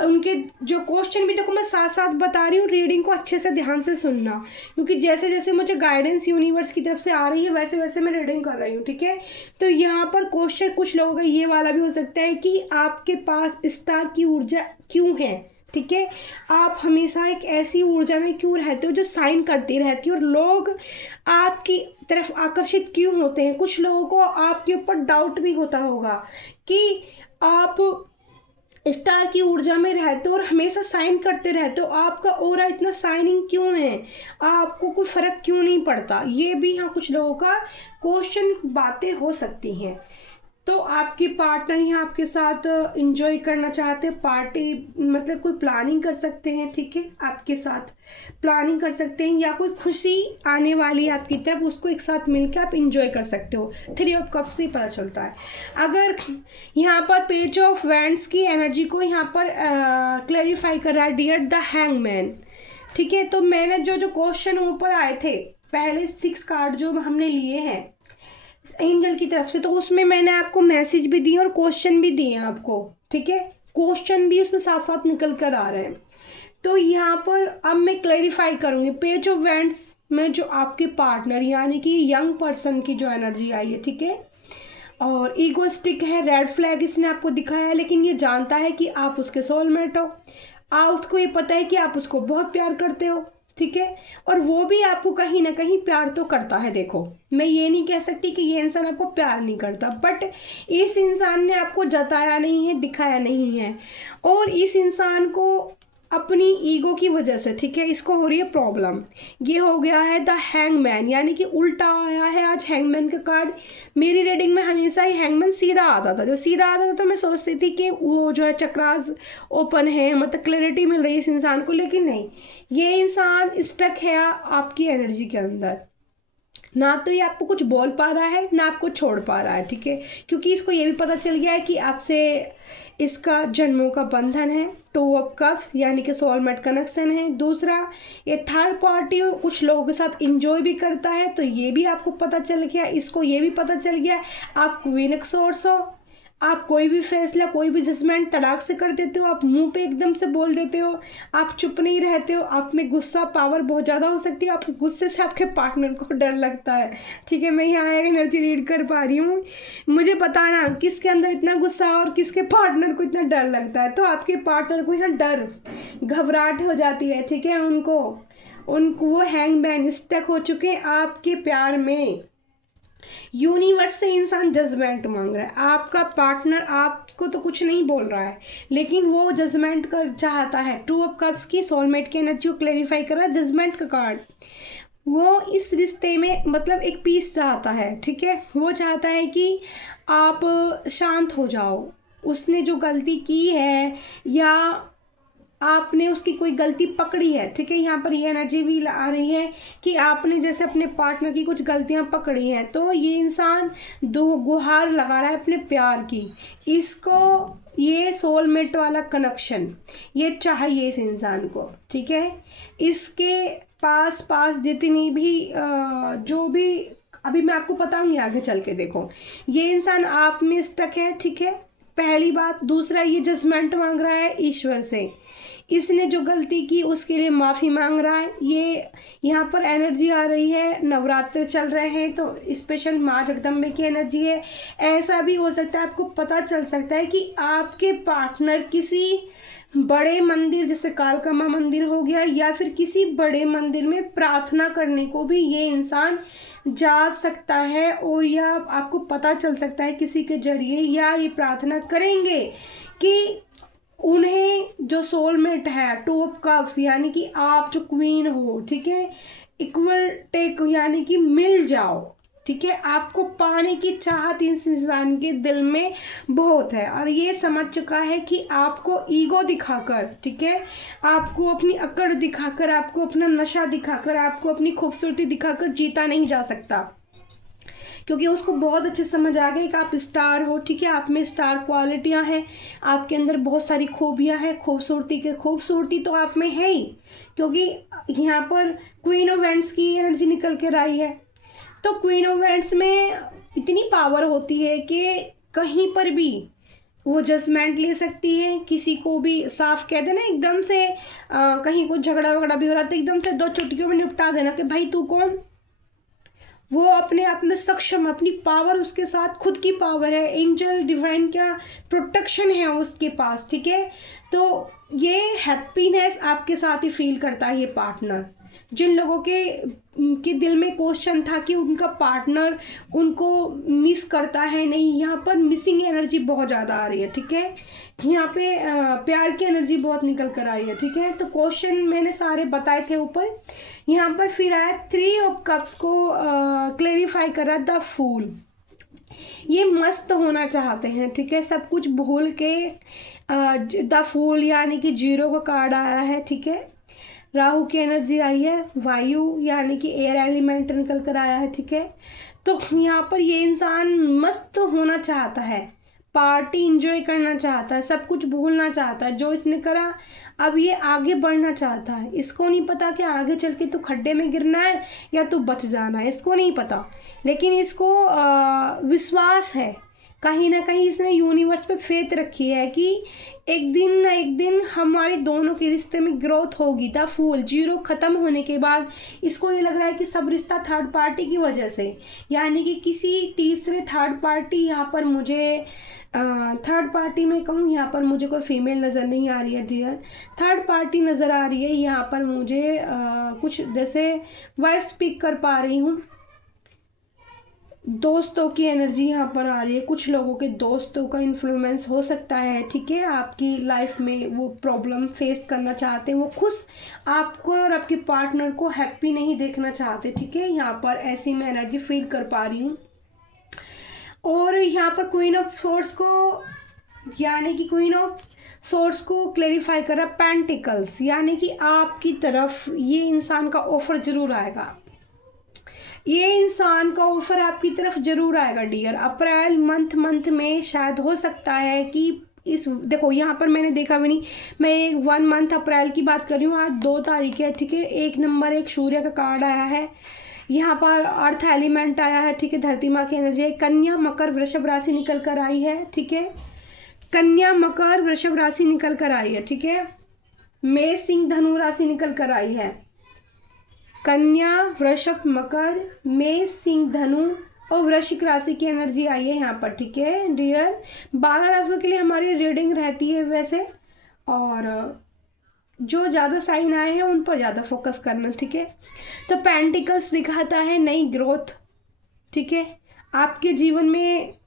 उनके जो क्वेश्चन भी देखो मैं साथ साथ बता रही हूँ, रीडिंग को अच्छे से ध्यान से सुनना, क्योंकि जैसे जैसे मुझे गाइडेंस यूनिवर्स की तरफ से आ रही है वैसे वैसे मैं रीडिंग कर रही हूँ, ठीक है। तो यहाँ पर क्वेश्चन कुछ लोगों का ये वाला भी हो सकता है कि आपके पास स्टार की ऊर्जा क्यों है, ठीक है। आप हमेशा एक ऐसी ऊर्जा में क्यों रहते हो जो साइन करती रहती है, और लोग आपकी तरफ आकर्षित क्यों होते हैं। कुछ लोगों को आपके ऊपर डाउट भी होता होगा कि आप स्टार की ऊर्जा में रहते हो और हमेशा साइन करते रहते हो, आपका ऑरा इतना साइनिंग क्यों है, आपको कोई फ़र्क क्यों नहीं पड़ता। ये भी यहाँ कुछ लोगों का क्वेश्चन, बातें हो सकती हैं। तो आपके पार्टनर यहाँ आपके साथ इंजॉय करना चाहते हैं, पार्टी मतलब कोई प्लानिंग कर सकते हैं, ठीक है। आपके साथ प्लानिंग कर सकते हैं, या कोई खुशी आने वाली है आपकी तरफ, उसको एक साथ मिलकर आप इंजॉय कर सकते हो। 3 ऑफ कप्स से पता चलता है। अगर यहाँ पर पेज ऑफ वैंड्स की एनर्जी को यहाँ पर क्लैरिफाई कर रहा है डियर द हैंगमैन। ठीक है। तो मैंने जो जो क्वेश्चन ऊपर आए थे, पहले 6 कार्ड जो हमने लिए हैं एंजल की तरफ से, तो उसमें मैंने आपको मैसेज भी दिए और क्वेश्चन भी दिए हैं आपको, ठीक है। क्वेश्चन भी उसमें साथ साथ निकल कर आ रहे हैं। तो यहाँ पर अब मैं क्लैरिफाई करूँगी पेज ऑफ वैंड्स में जो आपके पार्टनर यानी कि यंग पर्सन की जो एनर्जी आई है, ठीक है। और ईगोस्टिक है, रेड फ्लैग इसने आपको दिखाया है, लेकिन ये जानता है कि आप उसके सोलमेट हो। उसको ये पता है कि आप उसको बहुत प्यार करते हो, ठीक है। और वो भी आपको कहीं ना कहीं प्यार तो करता है। देखो, मैं ये नहीं कह सकती कि ये इंसान आपको प्यार नहीं करता, बट इस इंसान ने आपको जताया नहीं है, दिखाया नहीं है। और इस इंसान को अपनी ईगो की वजह से, ठीक है, इसको हो रही है प्रॉब्लम। ये हो गया है द हैंगमैन, यानी कि उल्टा आया है आज हैंगमैन का कार्ड। मेरी रीडिंग में हमेशा ही हैंगमैन सीधा आता था। जब सीधा आता था तो मैं सोचती थी कि वो जो है चक्रास ओपन है, मतलब क्लैरिटी मिल रही है इस इंसान को, लेकिन नहीं, ये इंसान स्टक है आपकी एनर्जी के अंदर। ना तो ये आपको कुछ बोल पा रहा है, ना आपको छोड़ पा रहा है, ठीक है। क्योंकि इसको ये भी पता चल गया है कि आपसे इसका जन्मों का बंधन है, 2 ऑफ कप्स यानी कि सोलमेट कनेक्शन है। दूसरा, ये थर्ड पार्टी कुछ लोगों के साथ इंजॉय भी करता है, तो ये भी आपको पता चल गया। इसको ये भी पता चल गया आप क्वीन ऑफ सोर्स हो। आप कोई भी फैसला, कोई भी जजमेंट तड़ाक से कर देते हो, आप मुंह पे एकदम से बोल देते हो, आप चुप नहीं रहते हो। आप में गुस्सा पावर बहुत ज़्यादा हो सकती है, आपके गुस्से से आपके पार्टनर को डर लगता है, ठीक है। मैं यहाँ एनर्जी रीड कर पा रही हूँ, मुझे बताना किसके अंदर इतना गुस्सा है और किसके पार्टनर को इतना डर लगता है। तो आपके पार्टनर को यहाँ डर, घबराहट हो जाती है, ठीक है। उनको वो हैंगमैन स्टक हो चुके हैं आपके प्यार में। यूनिवर्स से इंसान जजमेंट मांग रहा है। आपका पार्टनर आपको तो कुछ नहीं बोल रहा है, लेकिन वो जजमेंट कर चाहता है। 2 ऑफ कप्स की सोलमेट की एनर्जी को क्लैरिफाई कर रहा है, जजमेंट का कार्ड। वो इस रिश्ते में मतलब एक पीस चाहता है, ठीक है। वो चाहता है कि आप शांत हो जाओ। उसने जो गलती की है या आपने उसकी कोई गलती पकड़ी है, ठीक है। यहाँ पर ये एनर्जी भी आ रही है कि आपने जैसे अपने पार्टनर की कुछ गलतियाँ पकड़ी हैं, तो ये इंसान दो गुहार लगा रहा है अपने प्यार की। इसको ये सोलमेट वाला कनेक्शन ये चाहिए इस इंसान को, ठीक है। इसके पास जितनी भी जो भी अभी मैं आपको बताऊंगी आगे चल के। देखो, ये इंसान आप में स्टक है, ठीक है, पहली बात। दूसरा, ये जजमेंट मांग रहा है ईश्वर से। इसने जो गलती की उसके लिए माफ़ी मांग रहा है। ये यहाँ पर एनर्जी आ रही है, नवरात्र चल रहे हैं तो स्पेशल माँ जगदम्बे की एनर्जी है। ऐसा भी हो सकता है, आपको पता चल सकता है कि आपके पार्टनर किसी बड़े मंदिर जैसे कालका मंदिर हो गया या फिर किसी बड़े मंदिर में प्रार्थना करने को भी ये इंसान जा सकता है। और यह आपको पता चल सकता है किसी के जरिए, या ये प्रार्थना करेंगे कि उन्हें जो सोलमेट है 2 ऑफ कप्स यानी कि आप जो क्वीन हो, ठीक है, इक्वल टेक यानी कि मिल जाओ, ठीक है। आपको पाने की चाहत इस इंसान के दिल में बहुत है और ये समझ चुका है कि आपको ईगो दिखाकर, ठीक है, आपको अपनी अकड़ दिखाकर, आपको अपना नशा दिखाकर, आपको अपनी खूबसूरती दिखाकर जीता नहीं जा सकता। क्योंकि उसको बहुत अच्छे समझ आ गई कि आप स्टार हो, ठीक है। आप में स्टार क्वालिटियां हैं, आपके अंदर बहुत सारी खूबियां हैं। खूबसूरती तो आप में है ही, क्योंकि यहाँ पर क्वीन ऑफ वैंड्स की एनर्जी निकल कर आई है। तो क्वीन ऑफ वैंड्स में इतनी पावर होती है कि कहीं पर भी वो जजमेंट ले सकती है, किसी को भी साफ कह देना एकदम से। कहीं कुछ झगड़ा वगड़ा भी हो रहा है तो एकदम से 2 चुटकियों में निपटा देना कि भाई तू कौन। वो अपने आप में सक्षम, अपनी पावर उसके साथ खुद की पावर है, एंजल डिवाइन का प्रोटेक्शन है उसके पास, ठीक है। तो ये हैप्पीनेस आपके साथ ही फील करता है ये पार्टनर। जिन लोगों के दिल में क्वेश्चन था कि उनका पार्टनर उनको मिस करता है, नहीं, यहाँ पर मिसिंग एनर्जी बहुत ज़्यादा आ रही है, ठीक है। यहाँ पे प्यार की एनर्जी बहुत निकल कर आई है, ठीक है। तो क्वेश्चन मैंने सारे बताए थे ऊपर। यहाँ पर फिर आया 3 ऑफ कप्स को क्लेरिफाई कर रहा द फूल। ये मस्त होना चाहते हैं, ठीक है, सब कुछ भूल के। द फूल यानी कि 0 का कार्ड आया है, ठीक है। राहु की एनर्जी आई है, वायु यानी कि एयर एलिमेंट निकल कर आया है, ठीक है। तो यहाँ पर ये इंसान मस्त होना चाहता है, पार्टी इंजॉय करना चाहता है, सब कुछ भूलना चाहता है जो इसने करा। अब ये आगे बढ़ना चाहता है, इसको नहीं पता कि आगे चल के तो खड्डे में गिरना है या तो बच जाना है, इसको नहीं पता। लेकिन इसको विश्वास है, कहीं ना कहीं इसने यूनिवर्स पे फेथ रखी है कि एक दिन ना एक दिन हमारे दोनों के रिश्ते में ग्रोथ होगी। था फूल जीरो ख़त्म होने के बाद इसको ये लग रहा है कि सब रिश्ता थर्ड पार्टी की वजह से, यानी कि किसी तीसरे थर्ड पार्टी, यहाँ पर मुझे थर्ड पार्टी में कहूँ, यहाँ पर मुझे कोई फीमेल नज़र नहीं आ रही है डियर, थर्ड पार्टी नज़र आ रही है यहाँ पर मुझे। कुछ जैसे वाइफ स्पीक कर पा रही हूँ, दोस्तों की एनर्जी यहाँ पर आ रही है, कुछ लोगों के दोस्तों का इन्फ्लुएंस हो सकता है, ठीक है। आपकी लाइफ में वो प्रॉब्लम फेस करना चाहते हैं, वो खुश आपको और आपके पार्टनर को हैप्पी नहीं देखना चाहते, ठीक है। यहाँ पर ऐसी मैं एनर्जी फील कर पा रही हूँ। और यहाँ पर क्वीन ऑफ सोर्स को, यानी कि क्वीन ऑफ सोर्स को क्लेरिफाई कर रहा है पेंटिकल्स, यानी कि आपकी तरफ ये इंसान का ऑफर जरूर आएगा, ये इंसान का ऑफर आपकी तरफ जरूर आएगा डियर। अप्रैल मंथ में शायद हो सकता है कि इस, देखो यहाँ पर मैंने देखा भी नहीं, मैं एक 1 मंथ अप्रैल की बात कर रही हूँ, आज 2 तारीख है, ठीक है। 1 नंबर एक सूर्य का कार्ड आया है, यहाँ पर अर्थ एलिमेंट आया है, ठीक है, धरती माँ की एनर्जी है। कन्या मकर वृषभ राशि निकल कर आई है, ठीक है, कन्या मकर वृषभ राशि निकल कर आई है, ठीक है। मेष सिंह धनु राशि निकल कर आई है, कन्या वृषभ मकर मेष सिंह धनु और वृश्चिक राशि की एनर्जी आई है यहाँ पर, ठीक है डियर। 12 राशियों के लिए हमारी रीडिंग रहती है वैसे, और जो ज़्यादा साइन आए हैं उन पर ज़्यादा फोकस करना, ठीक है। तो पेंटिकल्स दिखाता है नई ग्रोथ, ठीक है। आपके जीवन में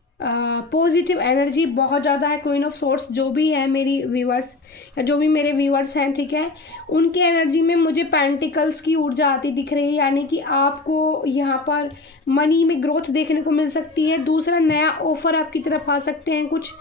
पॉजिटिव एनर्जी बहुत ज़्यादा है। क्वीन ऑफ सोर्स जो भी है मेरी व्यूअर्स या जो भी मेरे व्यूअर्स हैं, ठीक है, उनकी एनर्जी में मुझे पेंटिकल्स की ऊर्जा आती दिख रही है, यानी कि आपको यहाँ पर मनी में ग्रोथ देखने को मिल सकती है। दूसरा, नया ऑफर आपकी तरफ आ सकते हैं, कुछ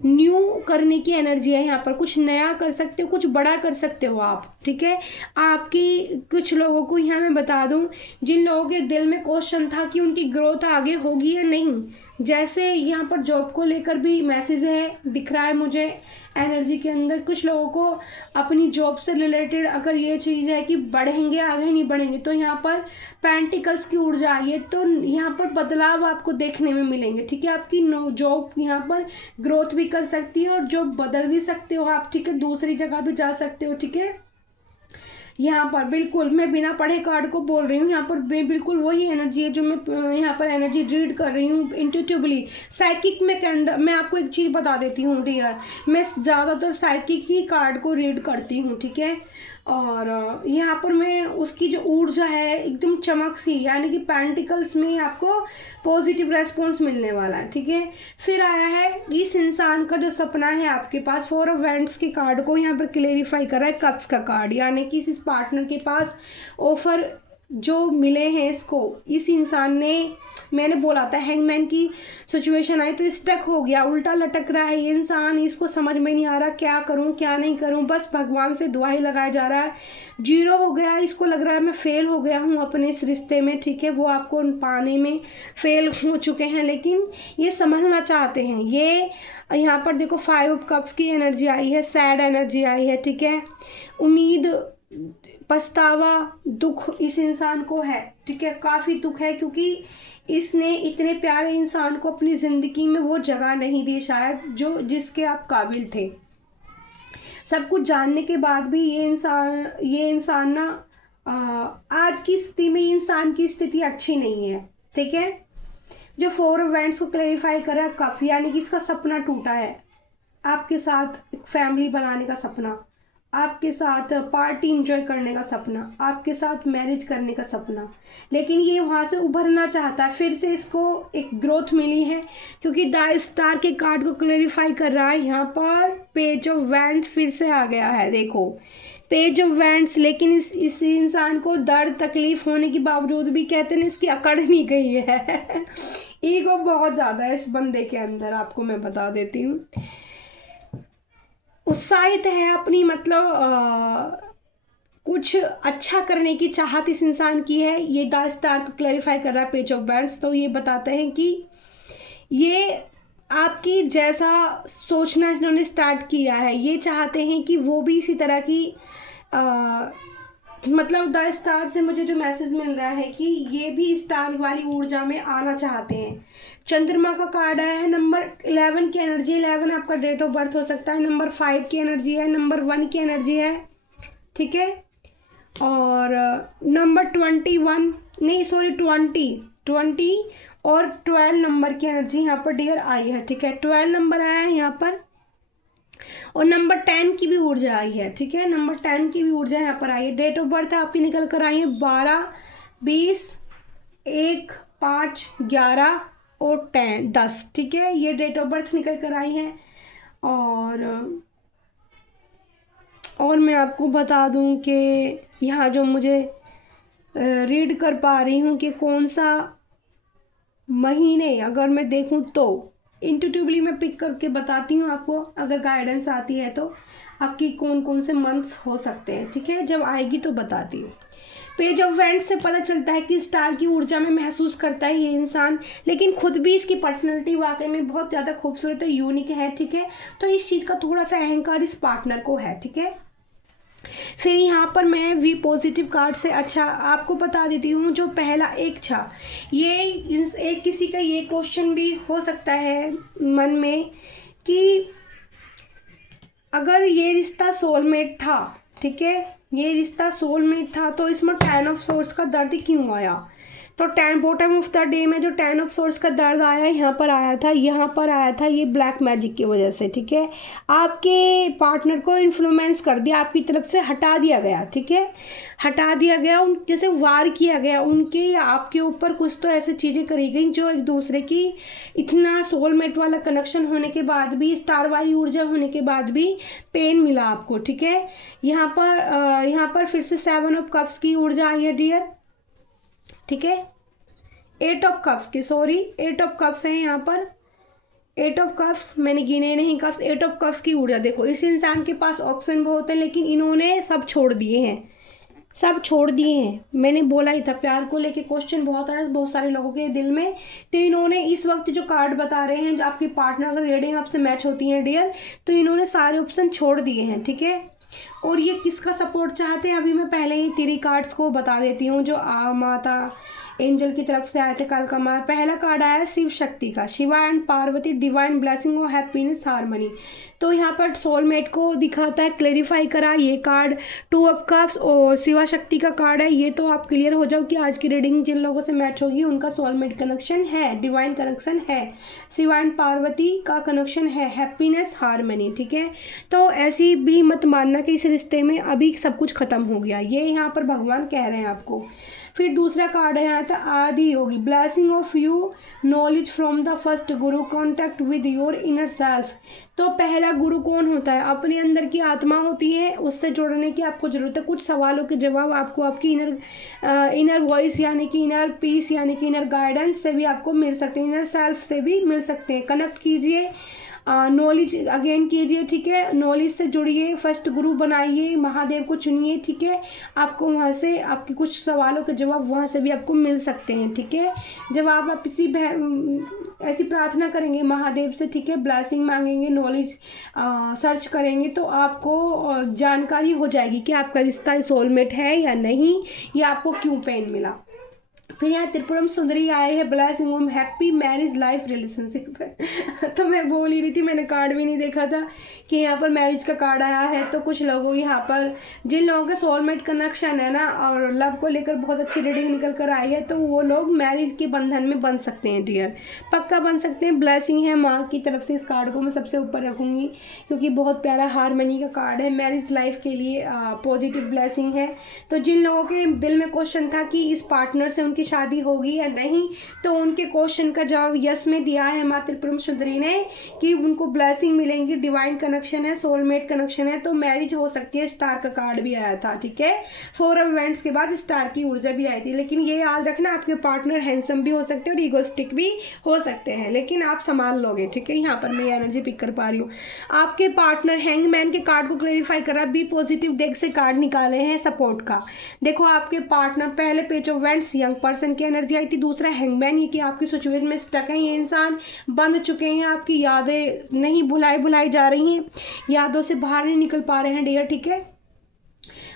न्यू करने की एनर्जी है यहाँ पर, कुछ नया कर सकते हो, कुछ बड़ा कर सकते हो आप, ठीक है। आपकी कुछ लोगों को यहाँ मैं बता दूँ, जिन लोगों के दिल में क्वेश्चन था कि उनकी ग्रोथ आगे होगी या नहीं, जैसे यहाँ पर जॉब को लेकर भी मैसेज है दिख रहा है मुझे एनर्जी के अंदर। कुछ लोगों को अपनी जॉब से रिलेटेड अगर ये चीज़ है कि बढ़ेंगे आगे नहीं बढ़ेंगे, तो यहाँ पर पेंटिकल्स की ऊर्जा आई है, तो यहाँ पर बदलाव आपको देखने में मिलेंगे, ठीक है। आपकी जॉब यहाँ पर ग्रोथ भी कर सकती है और जॉब बदल भी सकते हो आप, ठीक है, दूसरी जगह भी जा सकते हो, ठीक है। यहाँ पर बिल्कुल मैं बिना पढ़े कार्ड को बोल रही हूँ, यहाँ पर बिल्कुल वही एनर्जी है जो मैं यहाँ पर एनर्जी रीड कर रही हूँ इंट्यूटिवली। साइकिक में मैं आपको एक चीज़ बता देती हूँ डियर, मैं ज़्यादातर साइकिक ही कार्ड को रीड करती हूँ, ठीक है। और यहाँ पर मैं उसकी जो ऊर्जा है एकदम चमक सी, यानी कि पेंटिकल्स में आपको पॉजिटिव रेस्पॉन्स मिलने वाला है, ठीक है। फिर आया है इस इंसान का जो सपना है आपके पास, 4 ऑफ वैंड्स के कार्ड को यहाँ पर क्लेरिफाई कर रहा है, कप्स का कार्ड, यानी कि इस पार्टनर के पास ऑफर जो मिले हैं इसको, इस इंसान ने, मैंने बोला था हैंगमैन की सिचुएशन आई तो स्टक हो गया, उल्टा लटक रहा है ये इंसान, इसको समझ में नहीं आ रहा क्या करूं क्या नहीं करूं, बस भगवान से दुआ ही लगाया जा रहा है। 0 हो गया, इसको लग रहा है मैं फेल हो गया हूं अपने इस रिश्ते में, ठीक है, वो आपको पाने में फेल हो चुके हैं, लेकिन ये समझना चाहते हैं। ये यहाँ पर देखो 5 ऑफ कप्स की एनर्जी आई है, सैड एनर्जी आई है, ठीक है। उम्मीद, पछतावा, दुख इस इंसान को है, ठीक है, काफ़ी दुख है, क्योंकि इसने इतने प्यारे इंसान को अपनी ज़िंदगी में वो जगह नहीं दी शायद जो जिसके आप काबिल थे। सब कुछ जानने के बाद भी ये इंसान ना आज की स्थिति में इंसान की स्थिति अच्छी नहीं है, ठीक है। जो 4 इवेंट्स को क्लैरिफाई करा कब, यानी कि इसका सपना टूटा है, आपके साथ एक फैमिली बनाने का सपना, आपके साथ पार्टी इंजॉय करने का सपना, आपके साथ मैरिज करने का सपना, लेकिन ये वहाँ से उभरना चाहता है। फिर से इसको एक ग्रोथ मिली है, क्योंकि द स्टार के कार्ड को क्लैरिफाई कर रहा है यहाँ पर। पेज ऑफ वैंड्स फिर से आ गया है, देखो पेज ऑफ वैंड्स, लेकिन इस इंसान को दर्द तकलीफ होने के बावजूद भी कहते हैं इसकी अकड़ नहीं गई है ईगो बहुत ज़्यादा है इस बंदे के अंदर, आपको मैं बता देती हूँ। उत्साहित है अपनी, मतलब कुछ अच्छा करने की चाहत इस इंसान की है। ये द स्टार को क्लैरिफाई कर रहा है पेज ऑफ वैंड्स, तो ये बताते हैं कि ये आपकी जैसा सोचना इन्होंने स्टार्ट किया है, ये चाहते हैं कि वो भी इसी तरह की मतलब द स्टार से मुझे जो मैसेज मिल रहा है कि ये भी स्टार वाली ऊर्जा में आना चाहते हैं। चंद्रमा का कार्ड आया है, नंबर 11 की एनर्जी, 11 आपका डेट ऑफ बर्थ हो सकता है, नंबर 5 की एनर्जी है, नंबर 1 की एनर्जी है, ठीक है। और नंबर 21 नहीं सॉरी 20 और 12 नंबर की एनर्जी यहाँ पर डियर आई है, ठीक है। 12 नंबर आया है यहाँ पर और नंबर 10 की भी ऊर्जा आई है, ठीक है। नंबर 10 की भी ऊर्जा यहाँ पर आई है। डेट ऑफ बर्थ आपकी निकल कर आई है 12, 20, 1, 5, 11 और 10, ठीक है। ये डेट ऑफ बर्थ निकल कर आई है। और मैं आपको बता दूं कि यहाँ जो मुझे रीड कर पा रही हूँ कि कौन सा महीने, अगर मैं देखूं तो इंट्यूटिवली मैं पिक करके बताती हूँ आपको, अगर गाइडेंस आती है तो आपकी कौन कौन से मंथ्स हो सकते हैं, ठीक है। जब आएगी तो बताती हूँ। पेज ऑफ वैंड्स से पता चलता है कि स्टार की ऊर्जा में महसूस करता है ये इंसान, लेकिन खुद भी इसकी पर्सनैलिटी वाकई में बहुत ज़्यादा खूबसूरत और यूनिक है, ठीक है। तो इस चीज़ का थोड़ा सा अहंकार इस पार्टनर को है, ठीक है। फिर यहाँ पर मैं वी पॉजिटिव कार्ड से अच्छा आपको बता देती हूँ। जो पहला एक था, ये एक किसी का ये क्वेश्चन भी हो सकता है मन में कि अगर ये रिश्ता सोलमेट था, ठीक है, ये रिश्ता सोलमेट था तो इसमें 10 ऑफ सोर्स का दर्द क्यों आया। तो 10 बॉटम ऑफ द डे में जो 10 ऑफ सोर्स का दर्द आया यहाँ पर आया था, यहाँ पर आया था, ये ब्लैक मैजिक की वजह से, ठीक है। आपके पार्टनर को इन्फ्लुएंस कर दिया, आपकी तरफ से हटा दिया गया, ठीक है, हटा दिया गया, उन जैसे वार किया गया उनके या आपके ऊपर। कुछ तो ऐसी चीज़ें करी गई जो एक दूसरे की इतना सोलमेट वाला कनेक्शन होने के बाद भी, स्टार वाली ऊर्जा होने के बाद भी पेन मिला आपको, ठीक है। यहाँ पर फिर से 7 ऑफ कप्स की ऊर्जा आई है डियर, ठीक है। 8 ऑफ कप्स की, सॉरी 8 ऑफ कप्स है यहाँ पर, 8 ऑफ कप्स मैंने गिने नहीं कप्स, 8 ऑफ कप्स की ऊर्जा। देखो इस इंसान के पास ऑप्शन बहुत है लेकिन इन्होंने सब छोड़ दिए हैं, सब छोड़ दिए हैं। मैंने बोला ही था प्यार को लेके क्वेश्चन बहुत है बहुत सारे लोगों के दिल में, तो इन्होंने इस वक्त जो कार्ड बता रहे हैं, जो आपकी पार्टनर अगर रीडिंग आपसे मैच होती है डियर, तो इन्होंने सारे ऑप्शन छोड़ दिए हैं, ठीक है। और ये किसका सपोर्ट चाहते हैं, अभी मैं पहले ही 3 कार्ड्स को बता देती हूँ जो माता एंजल की तरफ से आए थे कल का। हमारा पहला कार्ड आया शिव शक्ति का, Shiva and Parvati divine blessing और हैप्पीनेस हार्मनी। तो यहाँ पर सोलमेट को दिखाता है, क्लेरिफाई करा ये कार्ड। 2 ऑफ कप्स और शिवा शक्ति का कार्ड है। ये तो आप क्लियर हो जाओ कि आज की रीडिंग जिन लोगों से मैच होगी उनका सोलमेट कनेक्शन है, डिवाइन कनेक्शन है, शिवा एंड पार्वती का कनेक्शन है, हैप्पीनेस हार्मनी, ठीक है। तो ऐसी भी मत मानना कि इस रिश्ते में अभी सब कुछ खत्म हो गया, ये यहाँ पर भगवान कह रहे हैं आपको। फिर दूसरा कार्ड है यहाँ था Adi Yogi, blessing of you, knowledge from the first guru, contact with your inner self. तो पहला गुरु कौन होता है, अपने अंदर की आत्मा होती है, उससे जुड़ने की आपको ज़रूरत है। कुछ सवालों के जवाब आपको आपकी इनर वॉइस यानी कि इनर पीस यानी कि इनर गाइडेंस से भी आपको मिल सकते हैं, इनर सेल्फ से भी मिल सकते हैं। कनेक्ट कीजिए, नॉलेज अगेन कीजिए, ठीक है, नॉलेज से जुड़िए, फर्स्ट गुरु बनाइए, महादेव को चुनिए, ठीक है। आपको वहाँ से आपके कुछ सवालों के जवाब वहाँ से भी आपको मिल सकते हैं, ठीक है। जब आप किसी ऐसी प्रार्थना करेंगे महादेव से, ठीक है, ब्लेसिंग मांगेंगे, नॉलेज सर्च करेंगे तो आपको जानकारी हो जाएगी कि आपका रिश्ता सोलमेट है या नहीं, या आपको क्यों पेन मिला। फिर यहाँ त्रिपुरम सुंदरी आए हैं, blessing home happy marriage life relationship. तो मैं बोल ही रही थी, मैंने कार्ड भी नहीं देखा था कि यहाँ पर मैरिज का कार्ड आया है। तो कुछ लोगों यहाँ पर जिन लोगों के सोलमेट कनेक्शन है ना और लव को लेकर बहुत अच्छी रीडिंग निकल कर आई है, तो वो लोग मैरिज के बंधन में बन सकते हैं डियर, पक्का बन सकते हैं। ब्लेसिंग है माँ की तरफ से, इस कार्ड को मैं सबसे ऊपर रखूँगी क्योंकि बहुत प्यारा हारमनी का कार्ड है, मैरिज लाइफ के लिए पॉजिटिव ब्लेसिंग है। तो जिन लोगों के दिल में क्वेश्चन था कि इस पार्टनर से उनकी शादी होगी या नहीं, तो उनके क्वेश्चन का जवाब यस में दिया है माँ त्रिपुरम सुंदरी ने कि उनको ब्लेसिंग मिलेंगी, डिवाइन कनेक्शन है, सोलमेट कनेक्शन है, तो मैरिज हो सकती है। स्टार का कार्ड भी आया था, ठीक है, 4 इवेंट्स के बाद स्टार की ऊर्जा भी आई थी। लेकिन ये याद रखना आपके पार्टनर हैंडसम भी हो सकते हैं और ईगोइस्टिक भी हो सकते हैं, लेकिन आप संभाल लोगे, ठीक है। यहाँ पर मैं एनर्जी पिक कर पा रही हूँ। आपके पार्टनर हैंगमैन के कार्ड को क्लेरिफाई करा, बी पॉजिटिव डेक से कार्ड निकाले हैं सपोर्ट का। देखो आपके पार्टनर पहले page of vents young person की एनर्जी आई थी। दूसरा हैंगमैन, ये कि आपकी सिचुएशन में स्टक है, ये इंसान बंध चुके हैं, आपकी यादें नहीं भुलाई जा रही हैं, यादों से बाहर नहीं निकल पा रहे हैं डियर, ठीक है।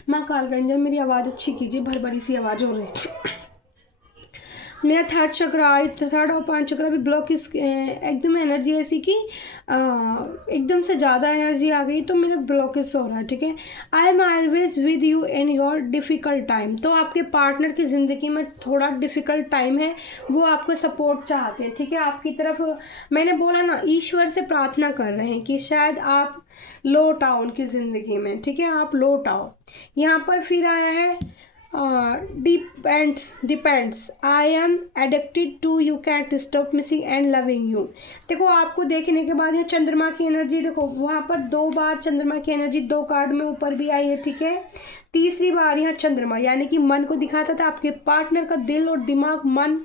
माँ कालगंजन, मेरी आवाज़ अच्छी कीजिए, भरबड़ी सी आवाज़ हो रही है। मेरा थर्ड चक्र, थर्ड और 5 चक्र भी ब्लॉक, इस एकदम एनर्जी ऐसी कि एकदम से ज़्यादा एनर्जी आ गई तो मेरा ब्लॉकेज हो रहा है, ठीक है। I am always with you in your difficult time, तो आपके पार्टनर की ज़िंदगी में थोड़ा डिफ़िकल्ट टाइम है, वो आपको सपोर्ट चाहते हैं, ठीक है। आपकी तरफ मैंने बोला ना, ईश्वर से प्रार्थना कर रहे हैं कि शायद आप लौट आओ उनकी ज़िंदगी में, ठीक है, आप लौट आओ। यहाँ पर फिर आया है depends I am addicted to you, can't stop missing and loving you. देखो आपको देखने के बाद यहाँ चंद्रमा की एनर्जी, देखो वहाँ पर 2 बार चंद्रमा की एनर्जी 2 कार्ड में ऊपर भी आई है, ठीक है। तीसरी बार यहाँ चंद्रमा यानी कि मन को दिखाता था, आपके पार्टनर का दिल और दिमाग, मन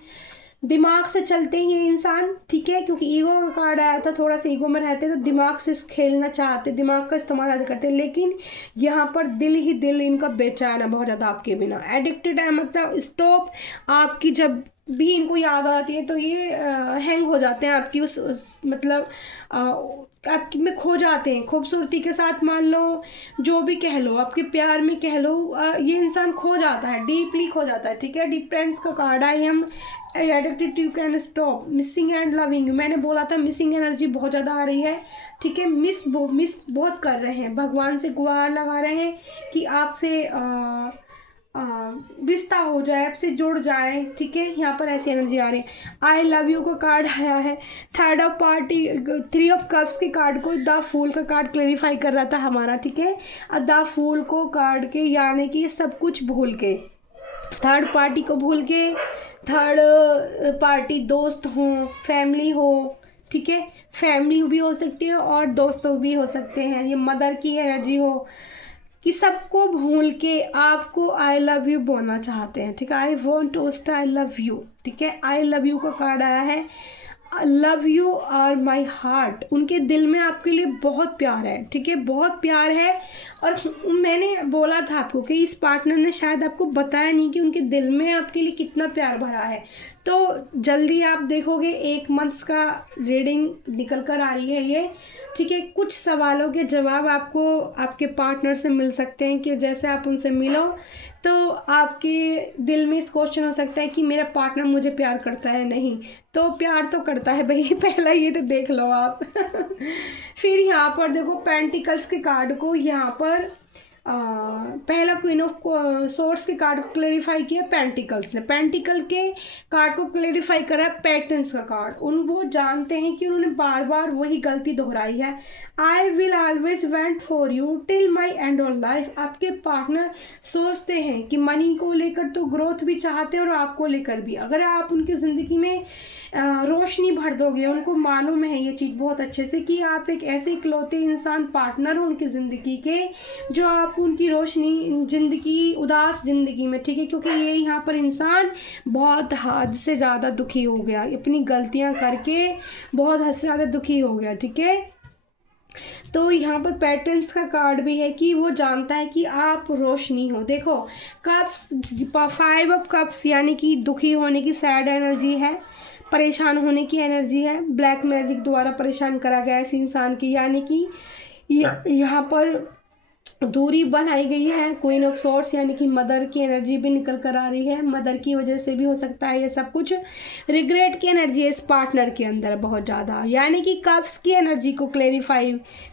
दिमाग से चलते ही ये इंसान, ठीक है, क्योंकि ईगो का कार्ड आया था, थोड़ा सा ईगो में रहते तो दिमाग से खेलना चाहते, दिमाग का इस्तेमाल ज़्यादा करते, लेकिन यहाँ पर दिल ही दिल इनका बेचैन है बहुत ज़्यादा आपके बिना। एडिक्टेड है मतलब स्टॉप, आपकी जब भी इनको याद आती है तो ये हैंग हो जाते हैं आपकी उस मतलब आपकी में खो जाते हैं, खूबसूरती के साथ मान लो, जो भी कह लो, आपके प्यार में कह लो, ये इंसान खो जाता है, डीपली खो जाता है, ठीक है। डिपेंड्स का card I am addicted you can stop missing and loving you. मैंने बोला था मिसिंग एनर्जी बहुत ज़्यादा आ रही है, ठीक है। मिस बहुत कर रहे हैं, भगवान से गुहार लगा रहे हैं कि आपसे रिश्ता हो जाए, आपसे जुड़ जाए, ठीक है। यहाँ पर ऐसी एनर्जी आ रही है। आई लव यू का कार्ड आया है, third of party, 3 of cups के कार्ड को द फूल का कार्ड क्लेरिफाई कर रहा था हमारा, ठीक है। द फूल को कार्ड के यानी कि सब कुछ भूल के, थर्ड पार्टी को भूल के, थर्ड पार्टी दोस्त हो, फैमिली हो, ठीक है, फैमिली भी हो सकती है और दोस्तों भी हो सकते हैं, ये मदर की एनर्जी हो कि सबको भूल के आपको आई लव यू बोलना चाहते हैं, ठीक है। आई वॉन्ट टू से आई लव यू, ठीक है। आई लव यू का कार्ड आया है, love you are my heart, उनके दिल में आपके लिए बहुत प्यार है, ठीक है, बहुत प्यार है। और मैंने बोला था आपको कि इस पार्टनर ने शायद आपको बताया नहीं कि उनके दिल में आपके लिए कितना प्यार भरा है। तो जल्दी आप देखोगे, 1 मंथ्स का रीडिंग निकल कर आ रही है ये, ठीक है। कुछ सवालों के जवाब आपको आपके पार्टनर से मिल सकते हैं कि जैसे आप उनसे मिलो तो आपके दिल में इस क्वेश्चन हो सकता है कि मेरा पार्टनर मुझे प्यार करता है, नहीं तो प्यार तो करता है भाई, पहला ये तो देख लो आप। फिर यहाँ पर देखो पेंटिकल्स के कार्ड को, यहाँ पर पहला क्वीन ऑफ सोर्स के कार्ड को क्लेरिफाई किया पेंटिकल्स ने, पेंटिकल के कार्ड को क्लेरिफाई करा पैटर्न्स का कार्ड। वो जानते हैं कि उन्होंने बार बार वही गलती दोहराई है। I will always went for you till my end of life, आपके पार्टनर सोचते हैं कि मनी को लेकर तो ग्रोथ भी चाहते हैं और आपको लेकर भी, अगर आप उनकी ज़िंदगी में रोशनी भर दोगे, उनको मालूम है ये चीज़ बहुत अच्छे से कि आप एक ऐसे इकलौते इंसान पार्टनर हो उनकी ज़िंदगी के, जो आप उनकी रोशनी ज़िंदगी, उदास ज़िंदगी में, ठीक है, क्योंकि ये यहाँ पर इंसान बहुत हद से ज़्यादा दुखी हो गया, अपनी गलतियाँ करके बहुत हद से ज़्यादा दुखी हो गया, ठीक है। तो यहाँ पर पैटर्न्स का कार्ड भी है कि वो जानता है कि आप रोशनी हो। देखो कप्स, 5 ऑफ कप्स यानी कि दुखी होने की सैड एनर्जी है, परेशान होने की एनर्जी है, ब्लैक मैजिक द्वारा परेशान करा गया इस इंसान की, यानी कि यहाँ पर दूरी बनाई गई है। क्वीन ऑफ सोर्स यानी कि मदर की एनर्जी भी निकल कर आ रही है, मदर की वजह से भी हो सकता है ये सब कुछ। रिग्रेट की एनर्जी इस पार्टनर के अंदर बहुत ज़्यादा, यानी कि कप्स की एनर्जी को क्लेरिफाई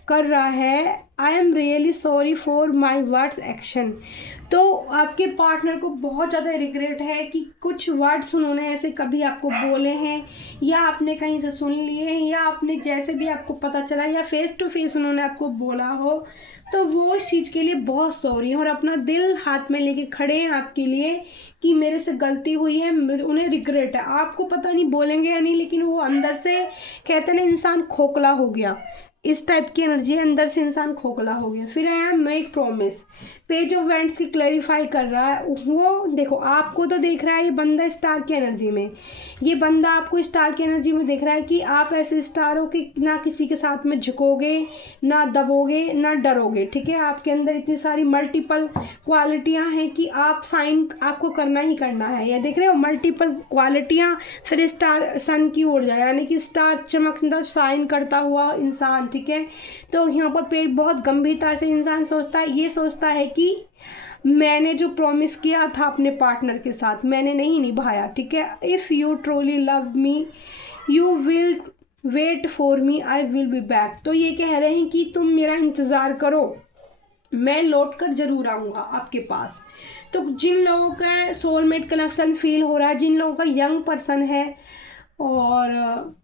कर रहा है। I am really sorry for my words action, तो आपके पार्टनर को बहुत ज़्यादा रिग्रेट है कि कुछ वर्ड्स उन्होंने ऐसे कभी आपको बोले हैं, या आपने कहीं से सुन लिए हैं, या आपने जैसे भी आपको पता चला, या फेस टू फेस उन्होंने आपको बोला हो, तो वो इस चीज़ के लिए बहुत सॉरी हैं और अपना दिल हाथ में लेके खड़े हैं आपके लिए कि मेरे से गलती हुई है, उन्हें रिग्रेट है। आपको पता नहीं बोलेंगे या नहीं, लेकिन वो अंदर से कहते ना इंसान खोखला हो गया, इस टाइप की एनर्जी है, अंदर से इंसान खोखला हो गया। फिर आया make promise, page of vents की क्लैरिफाई कर रहा है। वो देखो आपको तो देख रहा है ये बंदा स्टार की एनर्जी में, ये बंदा आपको स्टार की एनर्जी में देख रहा है कि आप ऐसे स्टार हो कि ना किसी के साथ में झुकोगे, ना दबोगे, ना डरोगे, ठीक है। आपके अंदर इतनी सारी मल्टीपल क्वालिटियाँ हैं कि आप साइन आपको करना ही करना है। ये देख रहे हो मल्टीपल क्वालिटियाँ, फिर स्टार सन की ऊर्जा यानी कि स्टार चमकता साइन करता हुआ इंसान, ठीक है। तो यहाँ पर पे बहुत गंभीरता से इंसान सोचता है, ये सोचता है कि मैंने जो प्रॉमिस किया था अपने पार्टनर के साथ मैंने नहीं निभाया, ठीक है। If you truly love me you will wait for me, I will be back. तो ये कह रहे हैं कि तुम मेरा इंतज़ार करो, मैं लौट कर ज़रूर आऊँगा आपके पास। तो जिन लोगों का सोलमेट कनेक्शन फील हो रहा है, जिन लोगों का यंग पर्सन है और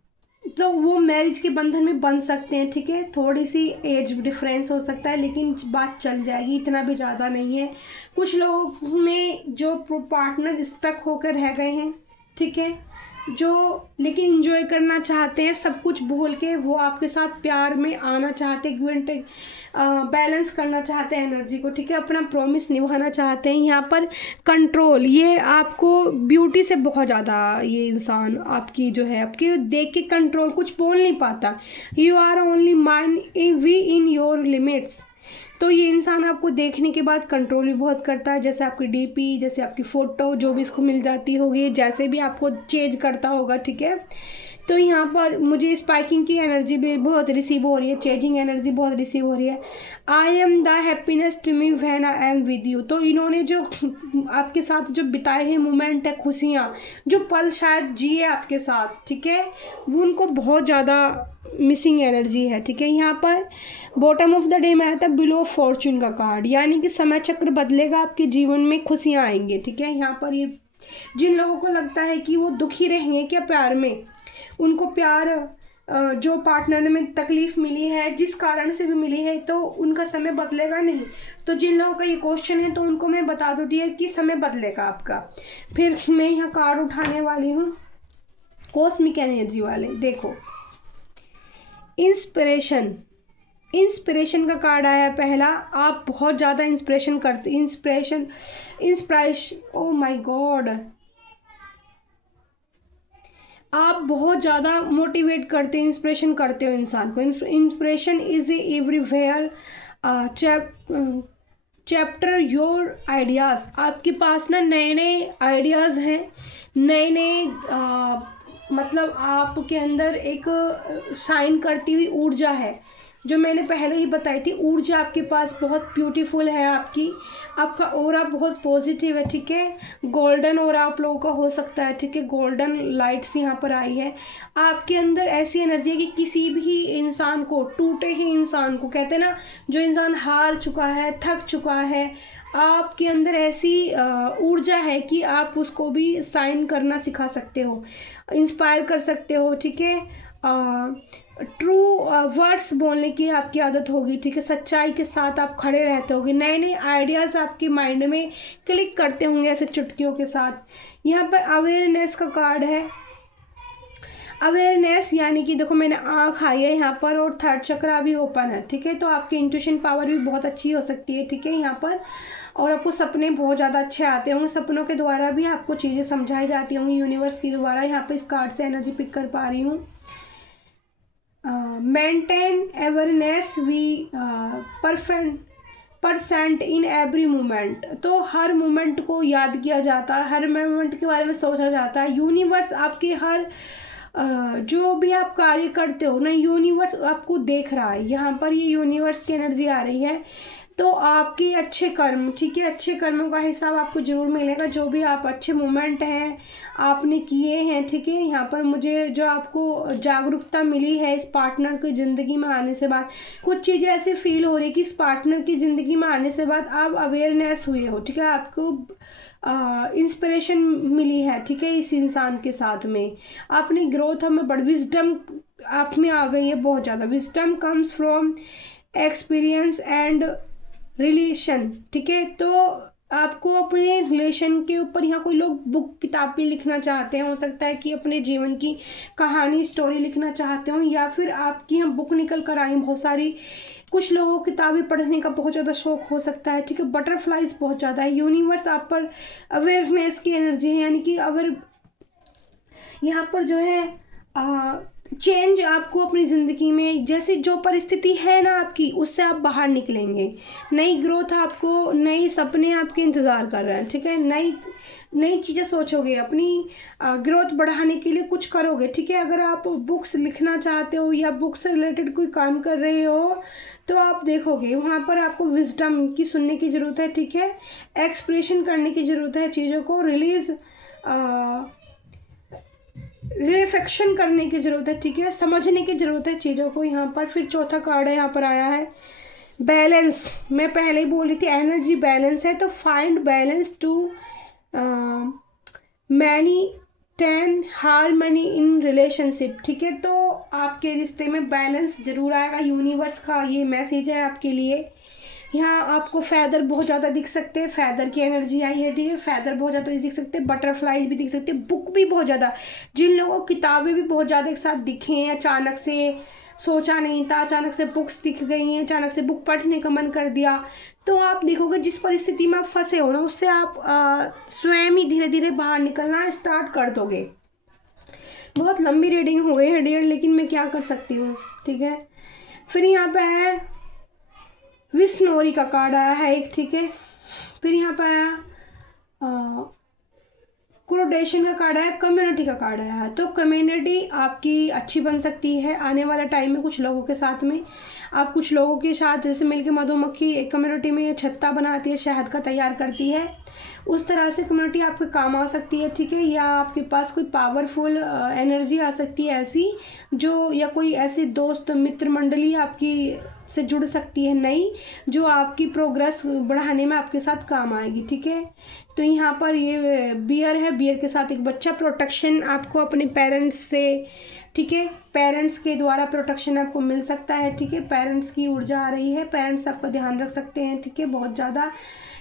तो वो मैरिज के बंधन में बन सकते हैं, ठीक है। थोड़ी सी एज डिफरेंस हो सकता है लेकिन बात चल जाएगी, इतना भी ज़्यादा नहीं है। कुछ लोगों में जो पार्टनर स्टक होकर रह गए हैं, ठीक है, जो लेकिन इंजॉय करना चाहते हैं, सब कुछ भूल के वो आपके साथ प्यार में आना चाहते हैं, बैलेंस करना चाहते हैं एनर्जी को, ठीक है, अपना प्रॉमिस निभाना चाहते हैं। यहाँ पर कंट्रोल, ये आपको ब्यूटी से बहुत ज़्यादा ये इंसान आपकी जो है आपकी देख के कंट्रोल, कुछ बोल नहीं पाता। You are only mind we in your limits. तो ये इंसान आपको देखने के बाद कंट्रोल भी बहुत करता है, जैसे आपकी डीपी, जैसे आपकी फ़ोटो जो भी इसको मिल जाती होगी, जैसे भी आपको चेंज करता होगा, ठीक है। तो यहाँ पर मुझे स्पाइकिंग की एनर्जी भी बहुत रिसीव हो रही है, चेंजिंग एनर्जी बहुत रिसीव हो रही है। I am the happiness to me when I am with you. तो इन्होंने जो आपके साथ जो बिताए हैं मोमेंट है, खुशियाँ, जो पल शायद जिए आपके साथ, ठीक है, वो उनको बहुत ज़्यादा मिसिंग एनर्जी है, ठीक है। यहाँ पर बॉटम ऑफ द डे में आता है बिलो फॉर्चून का कार्ड, यानी कि समय चक्र बदलेगा, आपके जीवन में खुशियाँ आएंगी, ठीक है। यहाँ पर ये जिन लोगों को लगता है कि वो दुखी रहेंगे क्या प्यार में, उनको प्यार जो पार्टनर में तकलीफ़ मिली है जिस कारण से भी मिली है, तो उनका समय बदलेगा नहीं। तो जिन लोगों का ये क्वेश्चन है तो उनको मैं बता दूँ डियर कि समय बदलेगा आपका। फिर मैं यहाँ कार्ड उठाने वाली हूँ कॉस्मिक एनर्जी वाले। देखो इंस्पिरेशन का कार्ड आया है पहला। आप बहुत ज़्यादा इंस्पिरेशन ओ माय गॉड, आप बहुत ज़्यादा मोटिवेट करते हो, इंस्पिरेशन करते हो इंसान को। Inspiration is everywhere, chapter your ideas. आपके पास ना नए नए आइडियाज़ हैं, नए मतलब आपके अंदर एक शाइन करती हुई ऊर्जा है, जो मैंने पहले ही बताई थी। ऊर्जा आपके पास बहुत ब्यूटीफुल है, आपका ऑरा बहुत पॉजिटिव है, ठीक है। गोल्डन ऑरा आप लोगों का हो सकता है, ठीक है, गोल्डन लाइट्स यहाँ पर आई है। आपके अंदर ऐसी एनर्जी है कि किसी भी इंसान को, टूटे ही इंसान को, कहते हैं ना, जो इंसान हार चुका है, थक चुका है, आपके अंदर ऐसी ऊर्जा है कि आप उसको भी साइन करना सिखा सकते हो, इंस्पायर कर सकते हो, ठीक है। ट्रू वर्ड्स बोलने की आपकी आदत होगी, ठीक है। सच्चाई के साथ आप खड़े रहते होगे, नए नए आइडियाज़ आपके माइंड में क्लिक करते होंगे ऐसे चुटकियों के साथ। यहाँ पर अवेयरनेस का कार्ड है। अवेयरनेस यानी कि देखो मैंने आँख आई है यहाँ पर और थर्ड चक्रा भी ओपन है, ठीक है। तो आपकी इंट्यूशन पावर भी बहुत अच्छी हो सकती है, ठीक है, यहाँ पर। और आपको सपने बहुत ज़्यादा अच्छे आते होंगे, सपनों के द्वारा भी आपको चीज़ें समझाई जाती होंगी यूनिवर्स के द्वारा। यहाँ पर इस कार्ड से एनर्जी पिक कर पा रही हूँ। Maintain awareness we percent in every moment. तो हर मोमेंट को याद किया जाता है, हर मोमेंट के बारे में सोचा जाता है। यूनिवर्स आपके हर जो भी आप कार्य करते हो ना, यूनिवर्स आपको देख रहा है। यहाँ पर ये यूनिवर्स की एनर्जी आ रही है। तो आपके अच्छे कर्म, ठीक है, अच्छे कर्मों का हिसाब आपको ज़रूर मिलेगा। जो भी आप अच्छे मोमेंट हैं आपने किए हैं, ठीक है। यहाँ पर मुझे जो आपको जागरूकता मिली है इस पार्टनर की ज़िंदगी में आने से बाद, कुछ चीज़ें ऐसे फील हो रही है कि इस पार्टनर की ज़िंदगी में आने से बाद आप अवेयरनेस हुए हो, ठीक है, आपको इंस्पिरेशन मिली है, ठीक है। इस इंसान के साथ में आपने ग्रोथ में बड़ी विजडम आप में आ गई है, बहुत ज़्यादा। Wisdom comes from experience and relation, ठीक है। तो आपको अपने रिलेशन के ऊपर, यहाँ कोई लोग बुक किताब भी लिखना चाहते हैं, हो सकता है कि अपने जीवन की कहानी स्टोरी लिखना चाहते हो, या फिर आपकी यहाँ बुक निकल कर आई बहुत सारी। कुछ लोगों को किताबें पढ़ने का बहुत ज़्यादा शौक हो सकता है, ठीक है। बटरफ्लाइज बहुत ज़्यादा है, यूनिवर्स आप पर अवेयरनेस की एनर्जी है, यानी कि अगर यहाँ पर जो है चेंज आपको अपनी ज़िंदगी में, जैसे जो परिस्थिति है ना आपकी, उससे आप बाहर निकलेंगे। नई ग्रोथ आपको, नए सपने आपके इंतज़ार कर रहे हैं, ठीक है। नई नई चीज़ें सोचोगे, अपनी ग्रोथ बढ़ाने के लिए कुछ करोगे, ठीक है। अगर आप बुक्स लिखना चाहते हो या बुक से रिलेटेड कोई काम कर रहे हो, तो आप देखोगे वहाँ पर आपको विजडम की सुनने की ज़रूरत है, ठीक है। एक्सप्रेशन करने की ज़रूरत है, चीज़ों को रिफ्लेक्शन करने की ज़रूरत है, ठीक है। समझने की ज़रूरत है चीज़ों को यहाँ पर। फिर चौथा कार्ड है, यहाँ पर आया है बैलेंस। मैं पहले ही बोल रही थी एनर्जी बैलेंस है, तो find balance to many ten harmony in relationship, ठीक है। तो आपके रिश्ते में बैलेंस जरूर आएगा, यूनिवर्स का ये मैसेज है आपके लिए। यहाँ आपको फैदर बहुत ज़्यादा दिख सकते हैं, फैदर की एनर्जी आई है, ठीक है। फैदर बहुत ज़्यादा दिख सकते हैं, बटरफ्लाइज भी दिख सकते हैं, बुक भी बहुत ज़्यादा, जिन लोगों को किताबें भी बहुत ज़्यादा एक साथ दिखे हैं, अचानक से सोचा नहीं था, अचानक से बुक्स दिख गई हैं, अचानक से बुक पढ़ने का मन कर दिया, तो आप देखोगे जिस परिस्थिति में आप फंसे हो ना, उससे आप स्वयं ही धीरे धीरे बाहर निकलना स्टार्ट कर दोगे। बहुत लंबी रीडिंग हो गई है डियर, लेकिन मैं क्या कर सकती हूँ, ठीक है। फिर यहाँ पे है विष्णोरी का कार्ड आया है एक, ठीक है। फिर यहाँ पे आया कोरोडेशन का कार्ड आया, कम्युनिटी का कार्ड आया है। तो कम्युनिटी आपकी अच्छी बन सकती है आने वाला टाइम में कुछ लोगों के साथ में। आप कुछ लोगों के साथ जैसे मिलके मधुमक्खी एक कम्युनिटी में छत्ता बनाती है, शहद का तैयार करती है, उस तरह से कम्युनिटी आपके काम आ सकती है, ठीक है। या आपके पास कोई पावरफुल एनर्जी आ सकती है ऐसी, जो या कोई ऐसी दोस्त मित्र मंडली आपकी से जुड़ सकती है नई, जो आपकी प्रोग्रेस बढ़ाने में आपके साथ काम आएगी, ठीक है। तो यहाँ पर ये बियर है, बियर के साथ एक बच्चा, प्रोटेक्शन आपको अपने पेरेंट्स से, ठीक है। पेरेंट्स के द्वारा प्रोटेक्शन आपको मिल सकता है, ठीक है। पेरेंट्स की ऊर्जा आ रही है, पेरेंट्स आपका ध्यान रख सकते हैं, ठीक है। बहुत ज़्यादा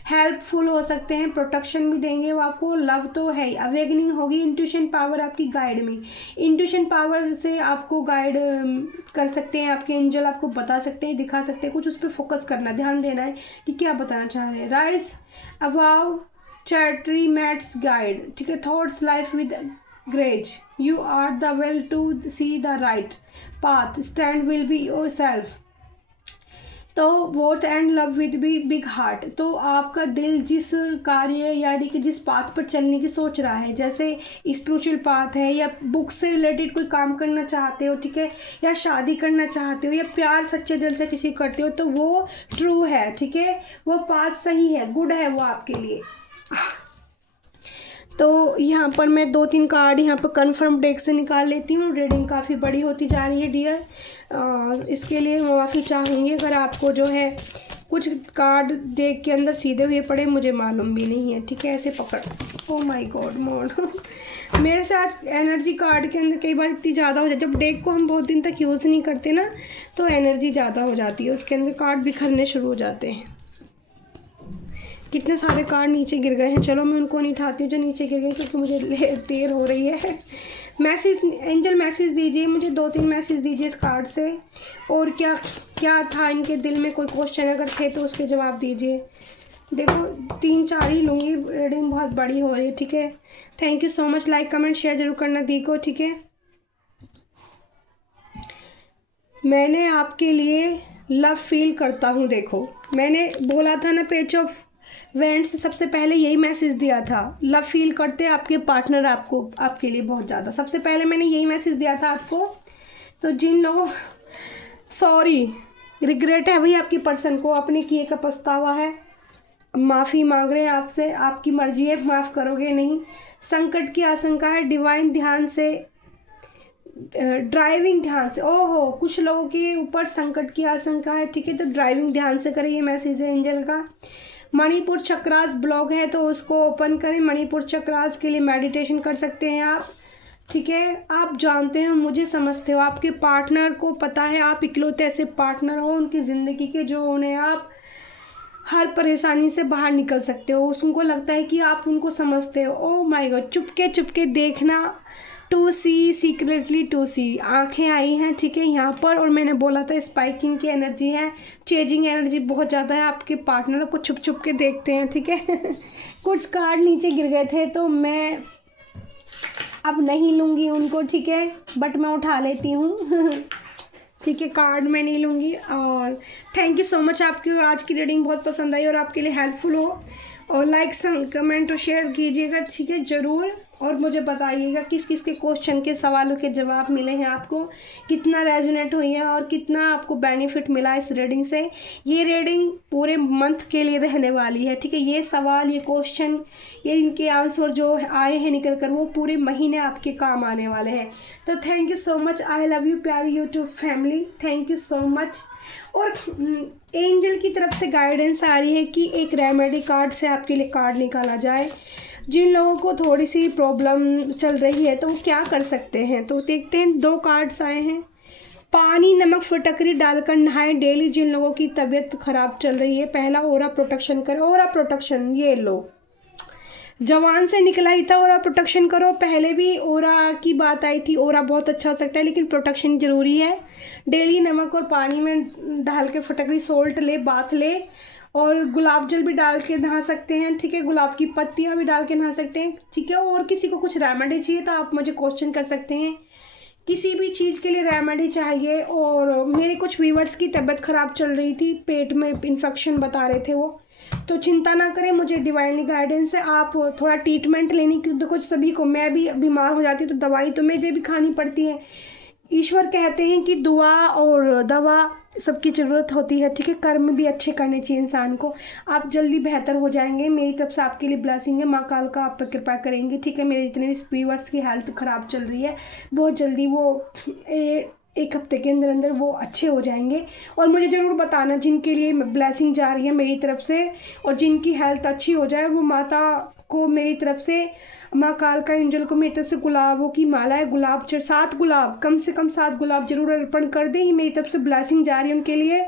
हेल्पफुल हो सकते हैं, प्रोटेक्शन भी देंगे वो आपको। लव तो है, अवेकनिंग होगी, इंट्यूशन पावर आपकी गाइड में, इंट्यूशन पावर से आपको गाइड कर सकते हैं, आपके एंजल आपको बता सकते हैं, दिखा सकते हैं कुछ, उस पर फोकस करना, ध्यान देना है कि क्या बताना चाह रहे हैं। Rise above chattery mats guide, ठीक है। Thoughts life with grace, you are the well to see the right path, stand will be your self, तो what and love with be big heart. तो आपका दिल जिस कार्य यानी कि जिस पाथ पर चलने की सोच रहा है, जैसे स्पिरिचुअल पाथ है, या बुक से रिलेटेड कोई काम करना चाहते हो, ठीक है, या शादी करना चाहते हो, या प्यार सच्चे दिल से किसी करते हो, तो वो ट्रू है, ठीक है। वो पाथ सही है, गुड है वो आपके लिए। तो यहाँ पर मैं 2-3 कार्ड यहाँ पर कन्फर्म डेक से निकाल लेती हूँ। रीडिंग काफ़ी बड़ी होती जा रही है डियर, इसके लिए माफ़ी चाहूँगी अगर आपको जो है कुछ कार्ड डेक के अंदर सीधे हुए पड़े, मुझे मालूम भी नहीं है, ठीक है। ऐसे पकड़, ओ माय गॉड मोड मेरे से आज एनर्जी कार्ड के अंदर कई बार इतनी ज़्यादा हो जाती है, जब डेक को हम बहुत दिन तक यूज़ नहीं करते ना, तो एनर्जी ज़्यादा हो जाती है, उसके अंदर कार्ड बिखरने शुरू हो जाते हैं। कितने सारे कार्ड नीचे गिर गए हैं, चलो मैं उनको नहीं उठाती हूँ जो नीचे गिर गए, क्योंकि मुझे देर हो रही है। मैसेज, एंजल मैसेज दीजिए मुझे, 2-3 मैसेज दीजिए इस कार्ड से, और क्या क्या था इनके दिल में, कोई क्वेश्चन अगर थे तो उसके जवाब दीजिए। देखो 3-4 ही लूँगी, रीडिंग बहुत बड़ी हो रही है, ठीक है। Thank you so much, like comment share जरूर करना दी को, ठीक है। मैंने आपके लिए लव फील करता हूँ, देखो मैंने बोला था ना पेज ऑफ वेंट से सबसे पहले यही मैसेज दिया था, लव फील करते आपके पार्टनर आपको, आपके लिए बहुत ज़्यादा, सबसे पहले मैंने यही मैसेज दिया था आपको। तो जिन लोगों सॉरी रिग्रेट है भाई आपकी पर्सन को, अपने किए का पछतावा है, माफ़ी मांग रहे हैं आपसे, आपकी मर्जी है, माफ़ करोगे नहीं। संकट की आशंका है, डिवाइन ध्यान से, ड्राइविंग ध्यान से, ओहो कुछ लोगों के ऊपर संकट की आशंका है, ठीक है। तो ड्राइविंग ध्यान से करें, ये मैसेज है एंजल का। मणिपुर चक्रास ब्लॉक है तो उसको ओपन करें, मणिपुर चक्रास के लिए मेडिटेशन कर सकते हैं आप, ठीक है। आप जानते हो, मुझे समझते हो, आपके पार्टनर को पता है आप इकलौते ऐसे पार्टनर हो उनकी ज़िंदगी के, जो उन्हें आप हर परेशानी से बाहर निकल सकते हो। उनको लगता है कि आप उनको समझते हो। Oh my God, Chupke Chupke देखना, टू सी सीक्रेटली टू सी, आंखें आई हैं, ठीक है, यहाँ पर। और मैंने बोला था स्पाइकिंग की एनर्जी है, चेजिंग एनर्जी बहुत ज़्यादा है। आपके पार्टनर को छुप छुप के देखते हैं, ठीक है। कुछ कार्ड नीचे गिर गए थे तो मैं अब नहीं लूँगी उनको, ठीक है, बट मैं उठा लेती हूँ। ठीक है, कार्ड मैं नहीं लूँगी। और थैंक यू सो मच, आपकी आज की रीडिंग बहुत पसंद आई और आपके लिए हेल्पफुल हो। और लाइक कमेंट और शेयर कीजिएगा, ठीक है, ज़रूर। और मुझे बताइएगा किस किस के क्वेश्चन के सवालों के जवाब मिले हैं आपको, कितना रेजोनेट हुई है और कितना आपको बेनिफिट मिला इस रीडिंग से। ये रीडिंग पूरे मंथ के लिए रहने वाली है, ठीक है। ये सवाल, ये क्वेश्चन, ये इनके आंसर जो आए हैं निकल कर, वो पूरे महीने आपके काम आने वाले हैं। तो thank you so much, I love you प्यारी YouTube family, thank you so much. और एंजल की तरफ से गाइडेंस आ रही है कि एक रेमेडी कार्ड से आपके लिए कार्ड निकाला जाए। जिन लोगों को थोड़ी सी प्रॉब्लम चल रही है तो वो क्या कर सकते हैं, तो देखते हैं। 2 कार्ड्स आए हैं। पानी, नमक, फटकरी डालकर नहाएं डेली जिन लोगों की तबीयत खराब चल रही है। पहला, ओरा प्रोटेक्शन करो। ओरा प्रोटेक्शन, ये लो, जवान से निकला ही था, ओरा प्रोटेक्शन करो। पहले भी ओरा की बात आई थी, ओरा बहुत अच्छा हो सकता है लेकिन प्रोटेक्शन ज़रूरी है। डेली नमक और पानी में डाल के फटकरी, सोल्ट ले, बाथ ले, और गुलाब जल भी डाल के नहा सकते हैं, ठीक है। गुलाब की पत्तियां भी डाल के नहा सकते हैं, ठीक है। और किसी को कुछ रेमेडी चाहिए तो आप मुझे क्वेश्चन कर सकते हैं। किसी भी चीज़ के लिए रेमेडी चाहिए। और मेरे कुछ व्यूअर्स की तबीयत ख़राब चल रही थी, पेट में इन्फेक्शन बता रहे थे वो, तो चिंता ना करें, मुझे डिवाइनली गाइडेंस है। आप थोड़ा ट्रीटमेंट लेने की, तो कुछ सभी को, मैं भी बीमार हो जाती हूँ तो दवाई तो मुझे भी खानी पड़ती है। ईश्वर कहते हैं कि दुआ और दवा सबकी ज़रूरत होती है, ठीक है। कर्म भी अच्छे करने चाहिए इंसान को। आप जल्दी बेहतर हो जाएंगे, मेरी तरफ से आपके लिए ब्लेसिंग है। माँ काल का आप पर कृपा करेंगे, ठीक है। मेरे जितने भी व्यूअर्स की हेल्थ ख़राब चल रही है, बहुत जल्दी वो 1 हफ्ते के अंदर अंदर वो अच्छे हो जाएंगे। और मुझे ज़रूर बताना जिनके लिए ब्लेसिंग जा रही है मेरी तरफ से, और जिनकी हेल्थ अच्छी हो जाए, वो माता को मेरी तरफ से, माँ काल का एंजल को मेरी तरफ से गुलाबों की माला है, गुलाब 7 गुलाब, कम से कम 7 गुलाब जरूर अर्पण कर दें। मेरी तरफ से ब्लेसिंग जा रही है उनके लिए।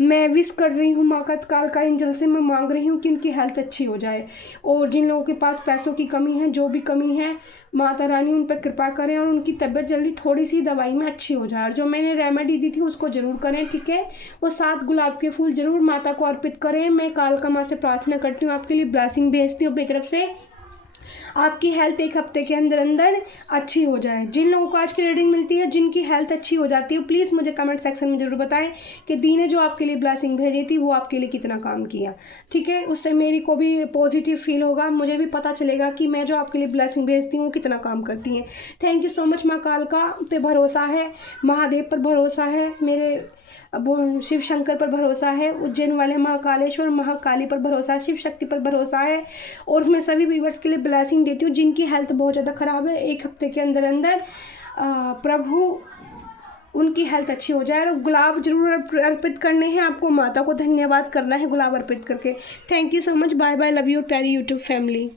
मैं विश कर रही हूँ माँ काल का एंजल से, मैं मांग रही हूँ कि उनकी हेल्थ अच्छी हो जाए। और जिन लोगों के पास पैसों की कमी है, जो भी कमी है, माता रानी उन पर कृपा करें और उनकी तबीयत जल्दी थोड़ी सी दवाई में अच्छी हो जाए। और जो मैंने रेमेडी दी थी उसको ज़रूर करें, ठीक है। वो 7 गुलाब के फूल ज़रूर माता को अर्पित करें। मैं कालका माँ से प्रार्थना करती हूँ, आपके लिए ब्लेसिंग भेजती हूँ अपनी तरफ से। आपकी हेल्थ 1 हफ्ते के अंदर अंदर अच्छी हो जाए। जिन लोगों को आज की रीडिंग मिलती है, जिनकी हेल्थ अच्छी हो जाती है, प्लीज़ मुझे कमेंट सेक्शन में ज़रूर बताएं कि दी ने जो आपके लिए ब्लेसिंग भेजी थी वो आपके लिए कितना काम किया, ठीक है। उससे मेरी को भी पॉजिटिव फील होगा, मुझे भी पता चलेगा कि मैं जो आपके लिए ब्लेसिंग भेजती हूँ कितना काम करती हैं। Thank you so much. माँ कालका पे भरोसा है, महादेव पर भरोसा है, मेरे अब शिव शंकर पर भरोसा है, उज्जैन वाले महाकालेश्वर महाकाली पर भरोसा है, शिव शक्ति पर भरोसा है। और मैं सभी व्यूअर्स के लिए ब्लेसिंग देती हूँ जिनकी हेल्थ बहुत ज़्यादा ख़राब है, 1 हफ्ते के अंदर अंदर प्रभु उनकी हेल्थ अच्छी हो जाए। और गुलाब जरूर अर्पित करने हैं आपको, माता को धन्यवाद करना है गुलाब अर्पित करके। Thank you so much, bye bye, love you प्यारी यूट्यूब फैमिली।